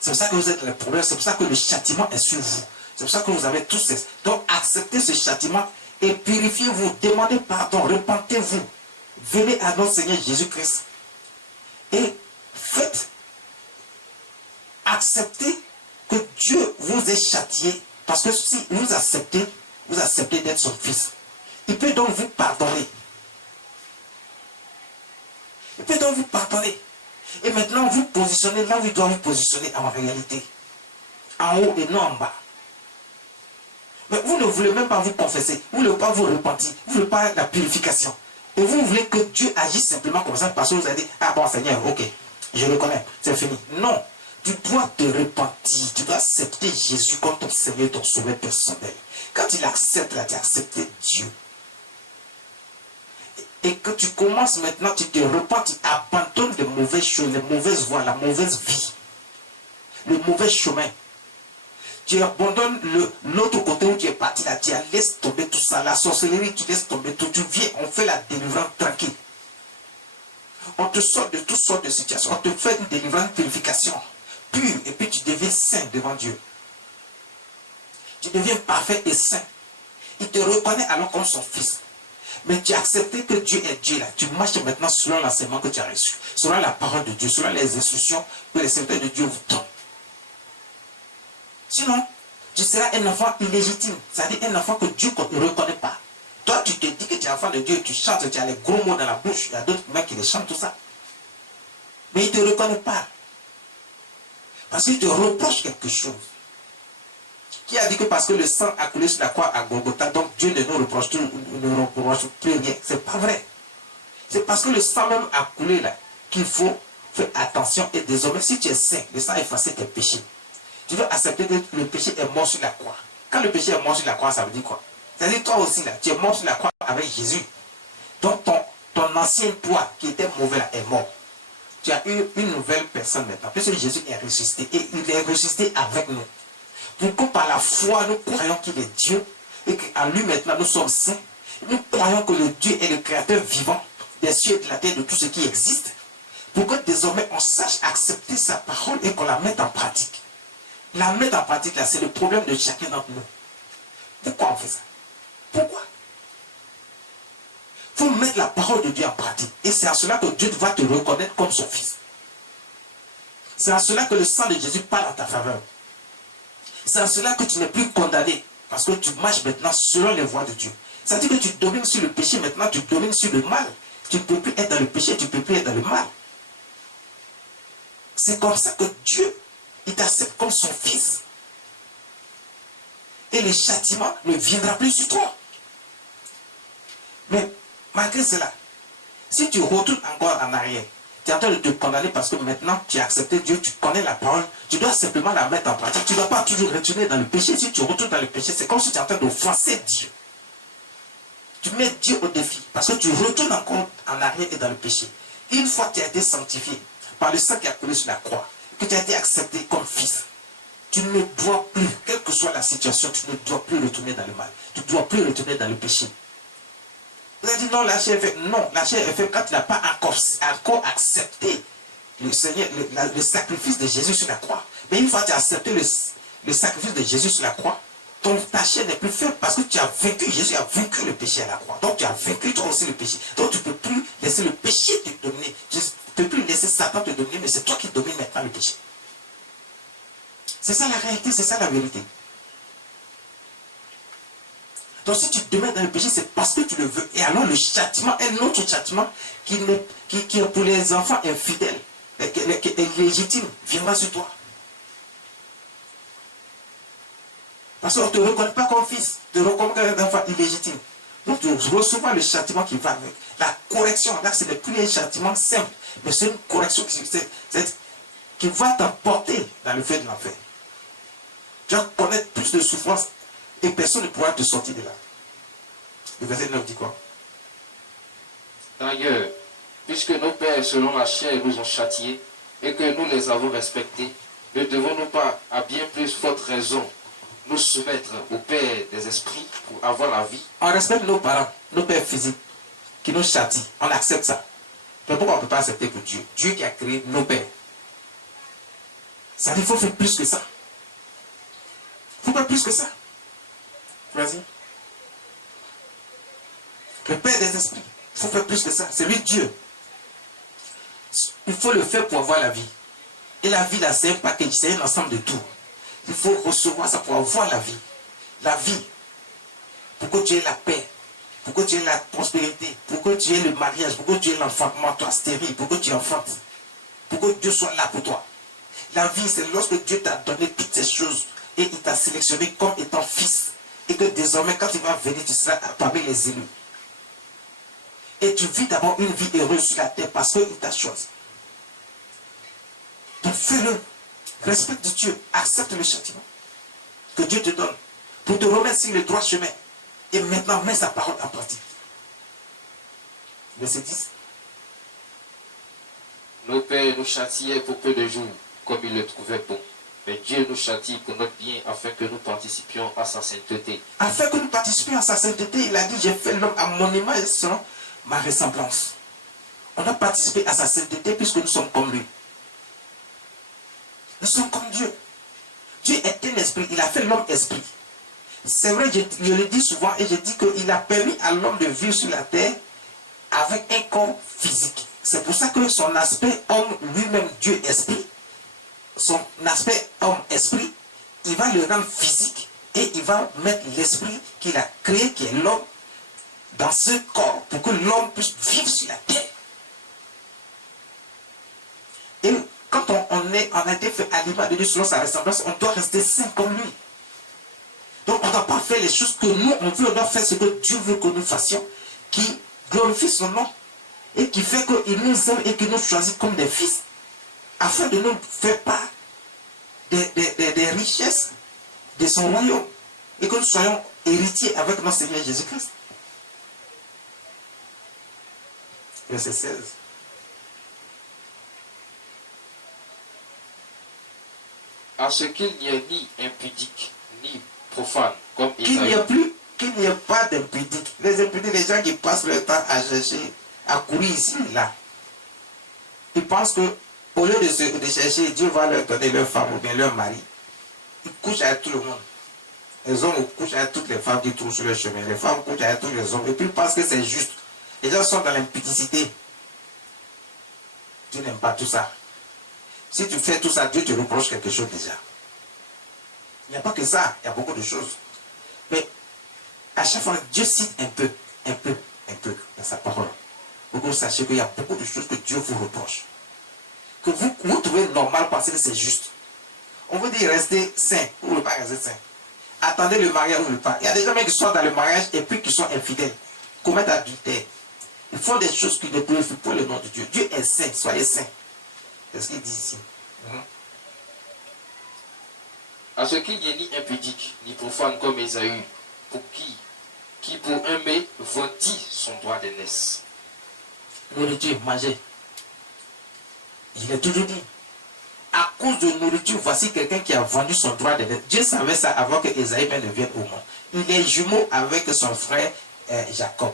C'est pour ça que vous êtes dans les problèmes. C'est pour ça que le châtiment est sur vous. C'est pour ça que vous avez tous ces... Donc, acceptez ce châtiment et purifiez-vous. Demandez pardon. Repentez-vous. Venez à notre Seigneur Jésus-Christ. Et faites. Acceptez que Dieu vous ait châtié, parce que si vous acceptez d'être son fils, il peut donc vous pardonner. Il peut donc vous pardonner. Et maintenant, vous positionnez là où il doit vous positionner en réalité. En haut et non en bas. Mais vous ne voulez même pas vous confesser. Vous ne voulez pas vous repentir. Vous ne voulez pas la purification. Et vous voulez que Dieu agisse simplement comme ça parce que vous avez dit, ah bon Seigneur, ok, je le connais, c'est fini. Non. Tu dois te repentir, tu dois accepter Jésus comme ton Seigneur, ton sauveur personnel. Quand tu l'acceptes, là, tu as accepté Dieu. Et que tu commences maintenant, tu te repens, tu abandonnes les mauvaises choses, les mauvaises voies, la mauvaise vie, le mauvais chemin. Tu abandonnes l'autre côté où tu es parti, là, tu laisses tomber tout ça, la sorcellerie, tu laisses tomber tout, tu viens, on fait la délivrance tranquille. On te sort de toutes sortes de situations, on te fait une délivrance, une purification. Pur, et puis tu deviens saint devant Dieu. Tu deviens parfait et saint. Il te reconnaît alors comme son fils. Mais tu as accepté que Dieu est Dieu là. Tu marches maintenant selon l'enseignement que tu as reçu, selon la parole de Dieu, selon les instructions que les serviteurs de Dieu vous donnent. Sinon, tu seras un enfant illégitime, c'est-à-dire un enfant que Dieu ne reconnaît pas. Toi, tu te dis que tu es enfant de Dieu, tu chantes, tu as les gros mots dans la bouche. Il y a d'autres mecs qui les chantent, tout ça. Mais il ne te reconnaît pas. Parce qu'il te reproche quelque chose. Qui a dit que parce que le sang a coulé sur la croix à Golgotha, donc Dieu ne nous reproche plus rien. C'est pas vrai. C'est parce que le sang même a coulé là qu'il faut faire attention. Et désormais, si tu es saint, le sang a effacé tes péchés. Tu veux accepter que le péché est mort sur la croix. Quand le péché est mort sur la croix, ça veut dire quoi? C'est-à-dire toi aussi là, tu es mort sur la croix avec Jésus. Donc ton ancien toi qui était mauvais là est mort. Tu as eu une nouvelle personne maintenant, puisque Jésus est ressuscité, et il est ressuscité avec nous. Pour que par la foi, nous croyons qu'il est Dieu, et qu'en lui maintenant nous sommes saints. Nous croyons que le Dieu est le créateur vivant des cieux et de la terre, de tout ce qui existe, pour que désormais on sache accepter sa parole et qu'on la mette en pratique. La mettre en pratique là, c'est le problème de chacun d'entre nous. Pourquoi on fait ça? Pourquoi? Il faut mettre la parole de Dieu en pratique. Et c'est à cela que Dieu va te reconnaître comme son fils. C'est à cela que le sang de Jésus parle en ta faveur. C'est à cela que tu n'es plus condamné. Parce que tu marches maintenant selon les voies de Dieu. C'est-à-dire que tu domines sur le péché, maintenant tu domines sur le mal. Tu ne peux plus être dans le péché, tu ne peux plus être dans le mal. C'est comme ça que Dieu, il t'accepte comme son fils. Et le châtiment ne viendra plus sur toi. Mais malgré cela, si tu retournes encore en arrière, tu es en train de te condamner parce que maintenant tu as accepté Dieu, tu connais la parole, tu dois simplement la mettre en pratique. Tu ne dois pas toujours retourner dans le péché. Si tu retournes dans le péché, c'est comme si tu es en train d'offenser Dieu. Tu mets Dieu au défi parce que tu retournes encore en arrière et dans le péché. Une fois que tu as été sanctifié par le sang qui a coulé sur la croix, que tu as été accepté comme fils, tu ne dois plus, quelle que soit la situation, tu ne dois plus retourner dans le mal. Tu ne dois plus retourner dans le péché. Vous avez dit non, la chair est faite. Non, la chair est faite quand tu n'as pas encore accepté le Seigneur, le sacrifice de Jésus sur la croix. Mais une fois que tu as accepté le sacrifice de Jésus sur la croix, ta chair n'est plus faite parce que tu as vaincu. Jésus a vaincu le péché à la croix. Donc tu as vaincu toi aussi le péché. Donc tu ne peux plus laisser le péché te dominer. Tu ne peux plus laisser Satan te dominer, mais c'est toi qui domines maintenant le péché. C'est ça la réalité, c'est ça la vérité. Donc si tu te mets dans le péché, c'est parce que tu le veux. Et alors le châtiment, un autre châtiment qui est pour les enfants infidèles, qui est légitime, viendra sur toi. Parce qu'on ne te reconnaît pas comme fils, tu te reconnais comme un enfant illégitime. Donc tu recevras le châtiment qui va avec. La correction, là ce n'est plus un châtiment simple, mais c'est une correction qui va t'emporter dans le feu de l'enfer. Tu vas connaître plus de souffrance et personne ne pourra te sortir de là. Le verset 9 dit quoi? D'ailleurs, puisque nos pères selon la chair nous ont châtiés et que nous les avons respectés, ne devons-nous pas, à bien plus forte raison, nous soumettre au Père des esprits pour avoir la vie? On respecte nos parents, nos pères physiques, qui nous châtient. On accepte ça. Mais pourquoi on ne peut pas accepter que Dieu? Dieu qui a créé nos pères. Ça dit qu'il faut faire plus que ça. Il faut faire plus que ça. Vas-y. Le Père des esprits. Il faut faire plus que ça. C'est lui Dieu. Il faut le faire pour avoir la vie. Et la vie, là, c'est un package, c'est un ensemble de tout. Il faut recevoir ça pour avoir la vie. La vie. Pour que tu aies la paix. Pour que tu aies la prospérité. Pour que tu aies le mariage. Pour que tu aies l'enfantement, toi, stérile. Pour que tu enfantes. Pour que Dieu soit là pour toi. La vie, c'est lorsque Dieu t'a donné toutes ces choses et il t'a sélectionné comme étant fils. Et que désormais, quand il va venir, tu seras parmi les élus. Et tu vis d'abord une vie heureuse sur la terre parce qu'il t'a choisi. Donc fais-le. Respecte Dieu. Accepte le châtiment que Dieu te donne pour te remettre sur le droit chemin. Et maintenant, mets sa parole en pratique. Verset 10. Nos pères nous châtiaient pour peu de jours, comme ils le trouvaient bon. Mais Dieu nous châtie pour notre bien, afin que nous participions à sa sainteté. Afin que nous participions à sa sainteté, il a dit, j'ai fait l'homme à mon image et selon ma ressemblance. On a participé à sa sainteté puisque nous sommes comme lui. Nous sommes comme Dieu. Dieu est un esprit, il a fait l'homme esprit. C'est vrai, je le dis souvent et je dis qu'il a permis à l'homme de vivre sur la terre avec un corps physique. C'est pour ça que son aspect homme, lui-même Dieu esprit, son aspect homme-esprit, il va le rendre physique et il va mettre l'esprit qu'il a créé, qui est l'homme, dans ce corps pour que l'homme puisse vivre sur la terre. Et quand on a été fait à l'image de Dieu selon sa ressemblance, on doit rester saint comme lui. Donc on ne doit pas faire les choses que nous on veut, on doit faire ce que Dieu veut que nous fassions, qui glorifie son nom et qui fait qu'il nous aime et qu'il nous choisit comme des fils, afin de nous faire part des richesses de son royaume et que nous soyons héritiers avec notre Seigneur Jésus-Christ. Verset 16. À ce qu'il n'y ait ni impudique, ni profane, comme Qu'il n'y ait pas d'impudique. Les impudiques, les gens qui passent leur temps à chercher, à courir ici, là. Ils pensent que au lieu de chercher, Dieu va leur donner leur femme ou bien leur mari. Ils couchent avec tout le monde. Les hommes couchent avec toutes les femmes qui trouvent sur le chemin. Les femmes couchent avec tous les hommes. Et puis ils pensent que c'est juste. Les gens sont dans l'impudicité. Dieu n'aime pas tout ça. Si tu fais tout ça, Dieu te reproche quelque chose déjà. Il n'y a pas que ça. Il y a beaucoup de choses. Mais à chaque fois, Dieu cite un peu dans sa parole. Pour que vous sachiez qu'il y a beaucoup de choses que Dieu vous reproche. Que vous trouvez normal penser que c'est juste. On veut dire rester saint. Vous ne voulez pas rester saint. Attendez le mariage, vous ne voulez pas. Il y a des gens qui sont dans le mariage et puis qui sont infidèles. Commettent adultère. Ils font des choses qui ne glorifient pas le nom de Dieu. Dieu est saint, soyez saint. C'est ce qu'il dit ici. À ce qu'il n'est ni impudique, ni profane comme Ésaü, pour qui pour un mets vendit son droit d'aînesse. Nourriture, manger. Il est toujours dit. À cause de nourriture, voici quelqu'un qui a vendu son droit d'aînesse. Dieu savait ça avant que Ésaü ne vienne au monde. Il est jumeau avec son frère Jacob.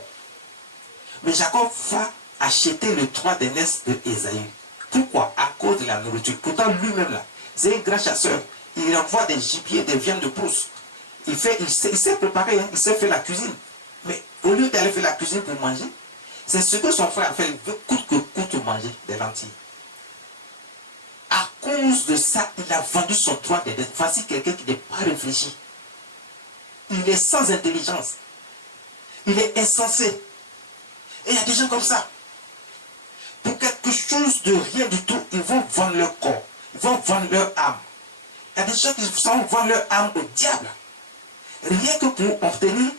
Mais Jacob va acheter le droit d'aînesse de Ésaü. Pourquoi? À cause de la nourriture. Pourtant, lui-même là, c'est un grand chasseur. Il envoie des gibiers, des viandes de brousse. Il sait préparer, hein, il sait faire la cuisine. Mais au lieu d'aller faire la cuisine pour manger, c'est ce que son frère a fait. Il veut coûte que coûte manger des lentilles. À cause de ça, il a vendu son droit d'aînesse. Voici quelqu'un qui n'est pas réfléchi. Il est sans intelligence. Il est insensé. Et il y a des gens comme ça. Pour quelque chose de rien du tout, ils vont vendre leur corps. Ils vont vendre leur âme. Il y a des gens qui vont vendre leur âme au diable. Rien que pour obtenir,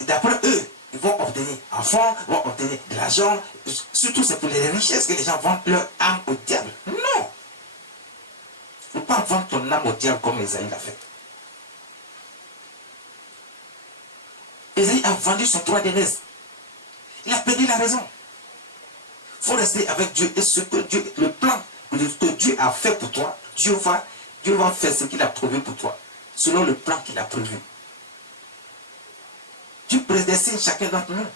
d'après eux, ils vont obtenir enfants, ils vont obtenir de l'argent. Surtout, c'est pour les richesses que les gens vendent leur âme au diable. Non! Il ne faut pas vendre ton âme au diable comme Ésaü l'a fait. Ésaü a vendu son droit d'aînesse. Il a perdu la raison. Il faut rester avec Dieu. Et ce que Dieu, le plan que Dieu a fait pour toi, Dieu va faire ce qu'il a prévu pour toi, selon le plan qu'il a prévu. Dieu prédestine chacun d'entre nous.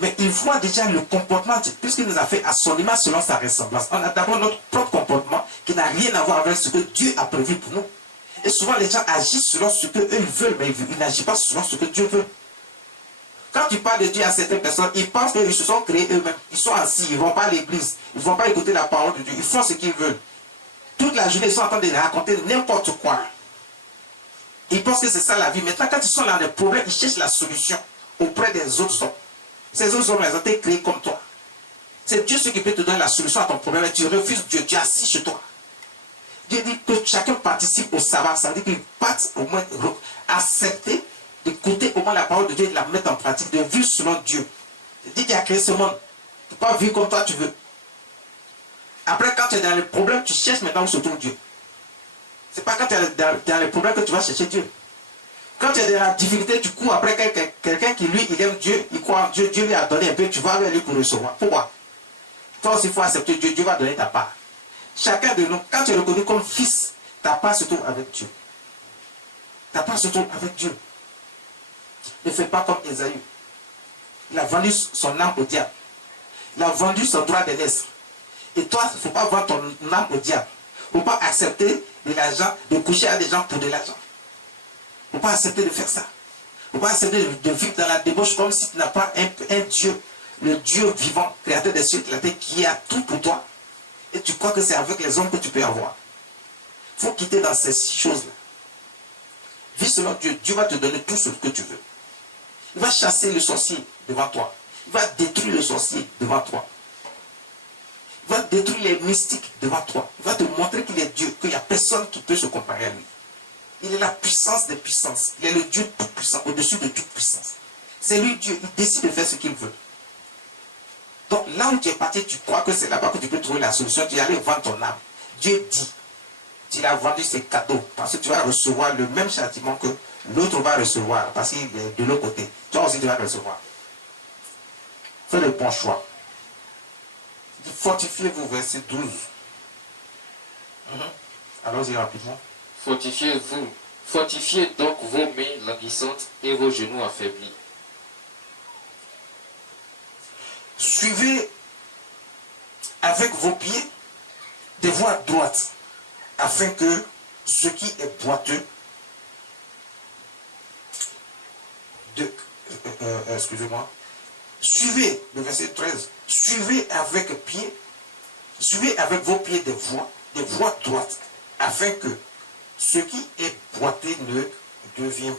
Mais il voit déjà le comportement, puisqu'il nous a fait à son image selon sa ressemblance. On a d'abord notre propre comportement qui n'a rien à voir avec ce que Dieu a prévu pour nous. Et souvent les gens agissent selon ce qu'eux ils veulent, mais ils n'agissent pas selon ce que Dieu veut. Quand tu parles de Dieu à certaines personnes, ils pensent qu'ils se sont créés eux-mêmes. Ils sont assis, ils ne vont pas à l'église, ils ne vont pas écouter la parole de Dieu. Ils font ce qu'ils veulent. Toute la journée, ils sont en train de raconter n'importe quoi. Ils pensent que c'est ça la vie. Maintenant, quand ils sont dans des problèmes, ils cherchent la solution auprès des autres hommes. Ces autres hommes, ils ont été créés comme toi. C'est Dieu qui peut te donner la solution à ton problème. Et tu refuses Dieu, tu es assis chez toi. Dieu dit que chacun participe au sabbat. Ça veut dire qu'il parte au moins accepter d'écouter au moins la parole de Dieu et de la mettre en pratique, de vivre selon Dieu. Dieu qui a créé ce monde. Tu ne peux pas vivre comme toi tu veux. Après, quand tu es dans les problèmes, tu cherches maintenant où se trouve Dieu. Ce n'est pas quand tu es dans les problèmes que tu vas chercher Dieu. Quand tu es dans la difficulté, tu cours après quelqu'un qui, lui, il aime Dieu, il croit en Dieu, Dieu lui a donné un peu, tu vas vers lui pour recevoir. Pourquoi? Toi aussi, il faut accepter Dieu, Dieu va donner ta part. Chacun de nous, quand tu es reconnu comme fils, ta part se trouve avec Dieu. Ta part se trouve avec Dieu. Ne fais pas comme Ésaü. Il a vendu son âme au diable. Il a vendu son droit d'aînesse. Et toi, il ne faut pas vendre ton âme au diable. Il ne faut pas accepter de l'argent, de coucher à des gens pour de l'argent. Il ne faut pas accepter de faire ça. Il ne faut pas accepter de vivre dans la débauche comme si tu n'as pas un Dieu, le Dieu vivant, créateur des cieux et de la terre, qui a tout pour toi. Et tu crois que c'est avec les hommes que tu peux avoir. Il faut quitter dans ces choses-là. Vis selon Dieu. Dieu va te donner tout ce que tu veux. Il va chasser le sorcier devant toi. Il va détruire le sorcier devant toi. Il va détruire les mystiques devant toi. Il va te montrer qu'il est Dieu, qu'il n'y a personne qui peut se comparer à lui. Il est la puissance des puissances. Il est le Dieu tout-puissant, au-dessus de toute puissance. C'est lui Dieu, il décide de faire ce qu'il veut. Donc là où tu es parti, tu crois que c'est là-bas que tu peux trouver la solution, tu es allé vendre ton âme. Dieu dit, tu l'as vendu ses cadeaux, parce que tu vas recevoir le même châtiment que l'autre va recevoir, parce qu'il est de l'autre côté. Toi aussi tu vas recevoir. Fais le bon choix. Fortifiez-vous, verset 12. Allons-y rapidement. Fortifiez donc vos mains languissantes et vos genoux affaiblis. Suivez avec vos pieds des voies droites, afin que ce qui est boiteux excusez-moi, suivez, le verset 13, suivez avec vos pieds des voies droites, afin que ce qui est boiteux ne dévie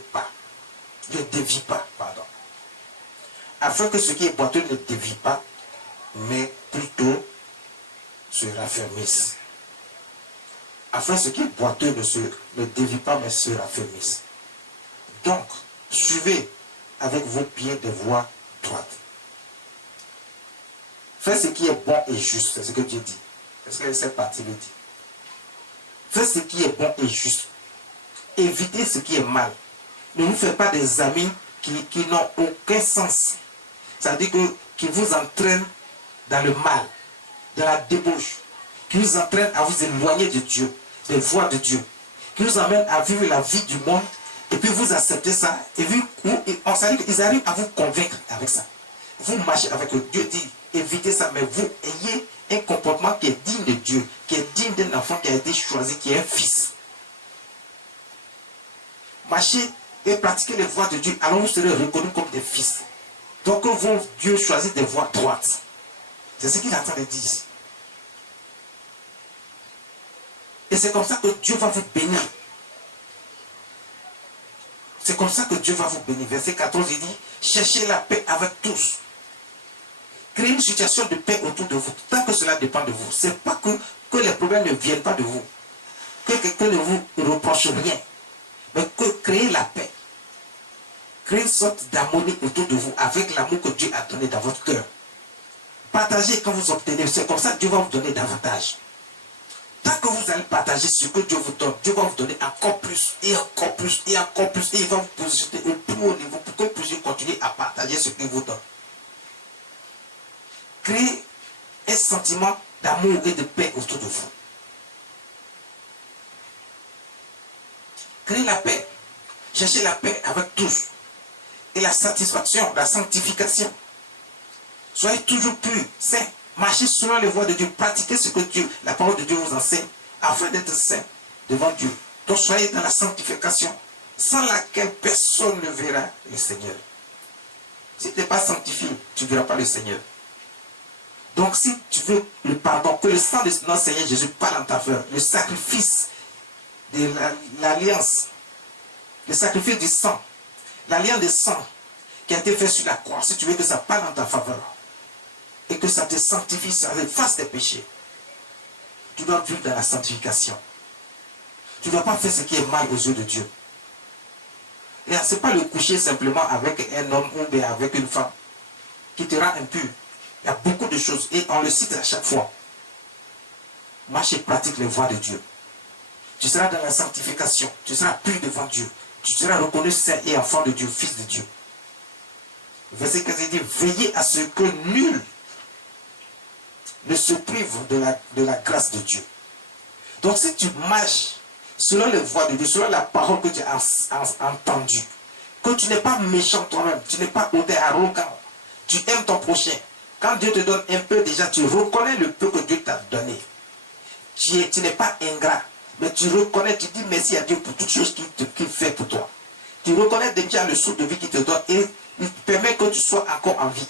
pas, pardon. Afin que ce qui est boiteux ne dévie pas, mais plutôt se raffermisse. Afin que ce qui est boiteux ne dévie pas, mais se raffermisse. Donc, suivez avec vos pieds des voies droites. Faites ce qui est bon et juste, c'est ce que Dieu dit. Est-ce que cette partie le dit? Faites ce qui est bon et juste. Évitez ce qui est mal. Ne vous faites pas des amis qui n'ont aucun sens. C'est-à-dire qui vous entraînent dans le mal, dans la débauche, qui vous entraînent à vous éloigner de Dieu, des voies de Dieu, qui vous amènent à vivre la vie du monde, et puis vous acceptez ça, et on s'est dit qu'ils arrivent à vous convaincre avec ça. Vous marchez avec eux. Dieu dit, évitez ça, mais vous ayez un comportement qui est digne de Dieu, qui est digne d'un enfant qui a été choisi, qui est un fils. Marchez et pratiquez les voies de Dieu, alors vous serez reconnus comme des fils. Donc Dieu choisit des voies droites. C'est ce qu'il attend de dire. Et c'est comme ça que Dieu va vous bénir. C'est comme ça que Dieu va vous bénir. Verset 14, il dit, cherchez la paix avec tous. Créez une situation de paix autour de vous, tant que cela dépend de vous. Ce n'est pas que les problèmes ne viennent pas de vous, que quelqu'un ne vous reproche rien, mais que créez la paix. Créez une sorte d'harmonie autour de vous, avec l'amour que Dieu a donné dans votre cœur. Partagez quand vous obtenez, c'est comme ça que Dieu va vous donner davantage. Tant que vous allez partager ce que Dieu vous donne, Dieu va vous donner encore plus, et encore plus, et encore plus, et il va vous positionner au plus haut niveau pour que vous puissiez continuer à partager ce qu'il vous donne. Créez un sentiment d'amour et de paix autour de vous. Créez la paix. Cherchez la paix avec tous. Et la satisfaction, la sanctification. Soyez toujours purs, saints. Marchez selon les voies de Dieu. Pratiquez ce que la parole de Dieu vous enseigne, afin d'être saints devant Dieu. Donc soyez dans la sanctification, sans laquelle personne ne verra le Seigneur. Si tu n'es pas sanctifié, tu ne verras pas le Seigneur. Donc si tu veux le pardon, que le sang de notre Seigneur Jésus parle en ta faveur, le sacrifice de l'alliance, le sacrifice du sang, l'alliance de sang qui a été fait sur la croix, si tu veux que ça parle en ta faveur, et que ça te sanctifie, ça efface tes péchés, tu dois vivre dans la sanctification. Tu ne dois pas faire ce qui est mal aux yeux de Dieu. Et ce n'est pas le coucher simplement avec un homme ou bien avec une femme qui te rend impur. Il y a beaucoup de choses et on le cite à chaque fois. Marche et pratique les voies de Dieu. Tu seras dans la sanctification. Tu seras pur devant Dieu. Tu seras reconnu saint et enfant de Dieu, fils de Dieu. Verset 15 dit, veillez à ce que nul ne se prive de la grâce de Dieu. Donc si tu marches selon les voies de Dieu, selon la parole que tu as entendue, que tu n'es pas méchant toi-même, tu n'es pas hautain, arrogant, tu aimes ton prochain. Quand Dieu te donne un peu, déjà, tu reconnais le peu que Dieu t'a donné. Tu n'es pas ingrat, mais tu reconnais, tu dis merci à Dieu pour toutes choses qu'il fait pour toi. Tu reconnais déjà le souffle de vie qu'il te donne et il permet que tu sois encore en vie.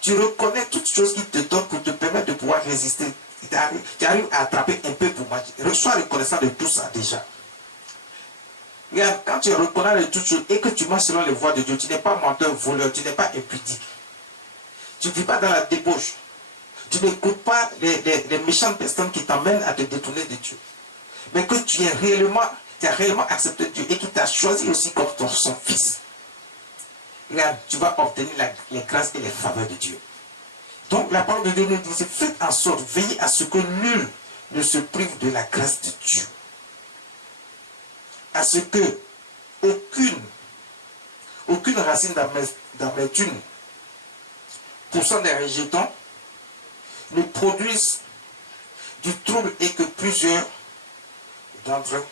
Tu reconnais toutes choses qu'il te donne pour te permettre de pouvoir résister. Tu arrives à attraper un peu pour manger. Sois reconnaissant de tout ça déjà. Regarde, quand tu es reconnaissant de toutes choses et que tu marches selon les voies de Dieu, tu n'es pas menteur, voleur, tu n'es pas impudique. Tu ne vis pas dans la débauche. Tu n'écoutes pas les méchantes personnes qui t'emmènent à te détourner de Dieu. Mais que tu as réellement accepté Dieu et qui t'a choisi aussi comme son fils. Là, tu vas obtenir les grâces et les faveurs de Dieu. Donc la parole de Dieu nous dit, faites en sorte, veillez à ce que nul ne se prive de la grâce de Dieu. À ce que aucune racine d'amertume poussant des rejetons ne produisent du trouble et que plusieurs d'entre eux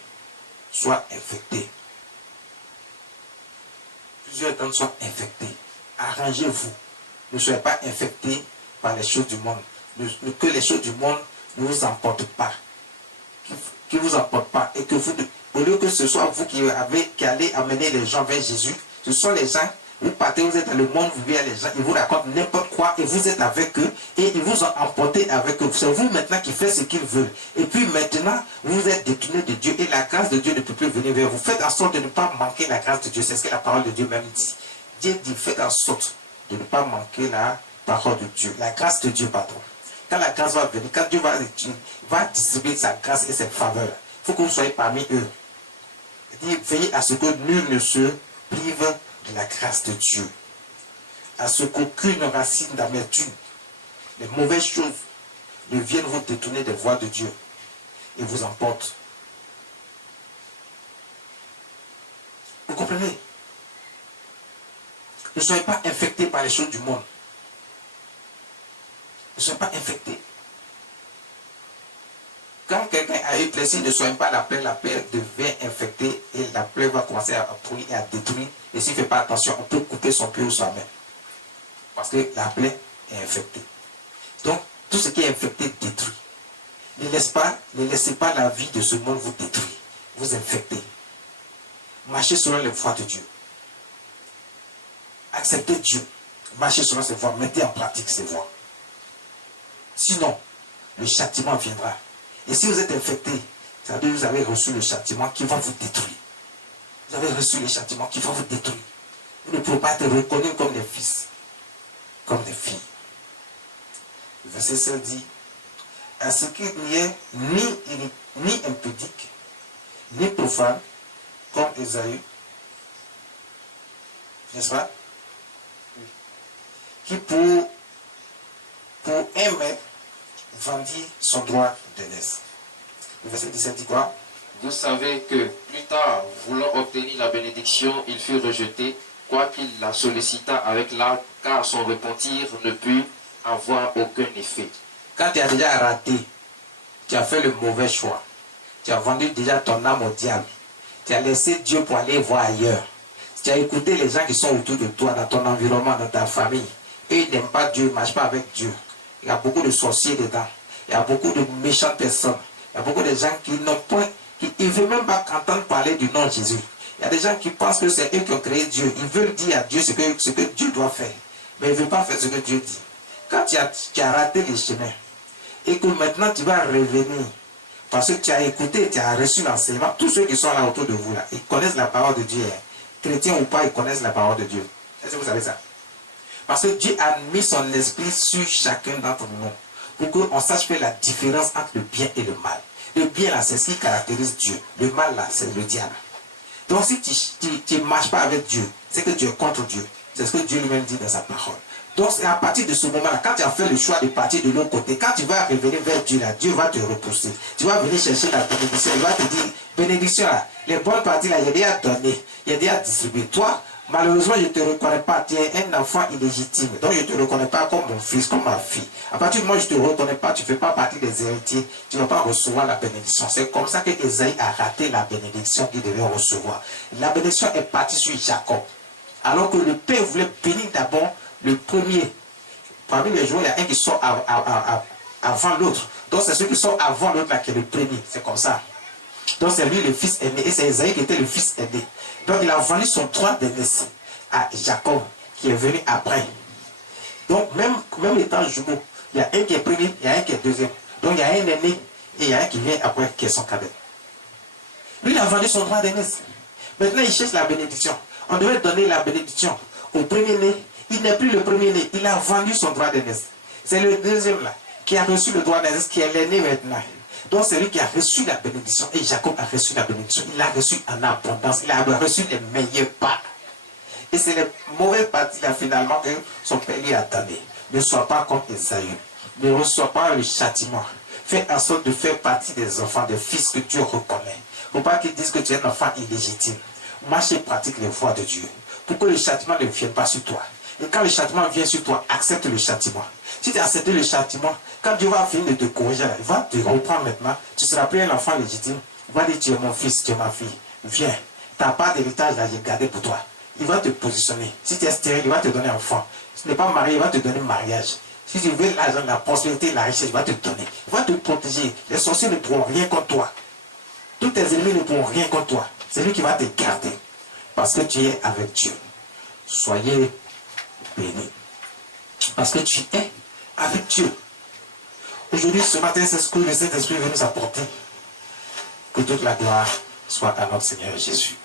soient infectés. Plusieurs d'entre eux soient infectés. Arrangez-vous. Ne soyez pas infectés par les choses du monde. Que les choses du monde ne vous emportent pas. Qui vous emportent pas. Et que vous, au lieu que ce soit vous qui allez amener les gens vers Jésus, ce sont les gens Vous partez, vous êtes dans le monde, vous voyez les gens, ils vous racontent n'importe quoi et vous êtes avec eux et ils vous ont emporté avec eux. C'est vous maintenant qui faites ce qu'ils veulent. Et puis maintenant, vous êtes détourné de Dieu et la grâce de Dieu ne peut plus venir vers vous. Faites en sorte de ne pas manquer la grâce de Dieu. C'est ce que la parole de Dieu même dit. Dieu dit, faites en sorte de ne pas manquer la parole de Dieu. La grâce de Dieu, pardon. Quand la grâce va venir, quand Dieu va distribuer sa grâce et ses faveurs, il faut que vous soyez parmi eux. Il dit, veillez à ce que nul ne se prive de la grâce de Dieu. À ce qu'aucune racine d'amertume, les mauvaises choses, ne viennent vous détourner des voies de Dieu et vous emportent. Vous comprenez? Ne soyez pas infectés par les choses du monde. Ne soyez pas infectés. Quand quelqu'un a eu plaisir, ne soyez pas la plaie devient infectée et la plaie va commencer à pourrir et à détruire. Et s'il ne fait pas attention, on peut couper son pied ou sa main. Parce que la plaie est infectée. Donc, tout ce qui est infecté détruit. Ne laissez pas la vie de ce monde vous détruire, vous infecter. Marchez selon les voies de Dieu. Acceptez Dieu. Marchez selon ses voies. Mettez en pratique ses voies. Sinon, le châtiment viendra. Et si vous êtes infecté, ça veut dire que vous avez reçu le châtiment qui va vous détruire. Vous avez reçu le châtiment qui va vous détruire. Vous ne pouvez pas être reconnus comme des fils, comme des filles. Le verset 7 dit, à ce qu'il n'y ait ni impudique, ni profane, comme Ésaü, n'est-ce pas? Qui pour un maître vendit son droit d'aînesse. Le verset 17 dit quoi? Vous savez que plus tard, voulant obtenir la bénédiction, il fut rejeté, quoiqu'il la sollicita avec l'âme, car son repentir ne put avoir aucun effet. Quand tu as déjà raté, tu as fait le mauvais choix, tu as vendu déjà ton âme au diable, tu as laissé Dieu pour aller voir ailleurs, tu as écouté les gens qui sont autour de toi, dans ton environnement, dans ta famille, et ils n'aiment pas Dieu, ils ne marchent pas avec Dieu. Il y a beaucoup de sorciers dedans, il y a beaucoup de méchantes personnes, il y a beaucoup de gens qui n'ont point, qui ne veulent même pas entendre parler du nom de Jésus. Il y a des gens qui pensent que c'est eux qui ont créé Dieu, ils veulent dire à Dieu ce que Dieu doit faire, mais ils ne veulent pas faire ce que Dieu dit. Quand tu as raté les chemins, et que maintenant tu vas revenir, parce que tu as écouté, tu as reçu l'enseignement, tous ceux qui sont là autour de vous, là, ils connaissent la parole de Dieu. Chrétiens ou pas, ils connaissent la parole de Dieu. Est-ce que vous savez ça? Parce que Dieu a mis son esprit sur chacun d'entre nous, pour qu'on sache faire la différence entre le bien et le mal. Le bien, là, c'est ce qui caractérise Dieu. Le mal, là, c'est le diable. Donc, si tu ne marches pas avec Dieu, c'est que Dieu est contre Dieu. C'est ce que Dieu lui-même dit dans sa parole. Donc, c'est à partir de ce moment-là, quand tu as fait le choix de partir de l'autre côté, quand tu vas revenir vers Dieu, là, Dieu va te repousser. Tu vas venir chercher la bénédiction. Il va te dire, bénédiction, là, les bonnes parties, là, il y a déjà donné, il y a déjà distribué. Toi, malheureusement, je ne te reconnais pas. Tu es un enfant illégitime. Donc, je ne te reconnais pas comme mon fils, comme ma fille. À partir du moment où je ne te reconnais pas, tu ne fais pas partie des héritiers, tu ne vas pas recevoir la bénédiction. C'est comme ça que Ésaïe a raté la bénédiction qu'il devait recevoir. La bénédiction est partie sur Jacob. Alors que le Père voulait bénir d'abord le premier. Parmi les joueurs, il y a un qui sort avant l'autre. Donc, c'est celui qui sort avant l'autre là qui est le premier. C'est comme ça. Donc, c'est lui le fils aîné. Et c'est Ésaïe qui était le fils aîné. Donc, il a vendu son droit d'aînesse à Jacob, qui est venu après. Donc, même étant jumeau, il y a un qui est premier, il y a un qui est deuxième. Donc, il y a un aîné et il y a un qui vient après, qui est son cadet. Lui, il a vendu son droit d'aînesse. Maintenant, il cherche la bénédiction. On devait donner la bénédiction au premier-né. Il n'est plus le premier-né. Il a vendu son droit d'aînesse. C'est le deuxième là, qui a reçu le droit d'aînesse, qui est l'aîné maintenant. Donc c'est lui qui a reçu la bénédiction. Et Jacob a reçu la bénédiction. Il l'a reçu en abondance. Il a reçu les meilleurs parts. Et c'est les mauvaises parties là finalement que son père lui a donné. Ne sois pas comme Ésaü. Ne reçois pas le châtiment. Fais en sorte de faire partie des enfants, des fils que Dieu reconnaît. Il ne faut pas qu'ils disent que tu es un enfant illégitime. Marche et pratique les voies de Dieu. Pour que le châtiment ne vienne pas sur toi. Et quand le châtiment vient sur toi, accepte le châtiment. Si tu as accepté le châtiment, quand Dieu va finir de te corriger, il va te reprendre maintenant. Tu seras plus un enfant légitime. Il va dire, tu es mon fils, tu es ma fille. Viens, ta part d'héritage là, j'ai gardé pour toi. Il va te positionner. Si tu es stérile, il va te donner un enfant. Si tu n'es pas marié, il va te donner un mariage. Si tu veux l'argent, la prospérité, la richesse, il va te donner. Il va te protéger. Les sorciers ne pourront rien contre toi. Tous tes ennemis ne pourront rien contre toi. C'est lui qui va te garder. Parce que tu es avec Dieu. Soyez bénis. Parce que tu es avec Dieu. Aujourd'hui, ce matin, c'est ce que le Saint-Esprit veut nous apporter. Que toute la gloire soit à notre Seigneur Jésus.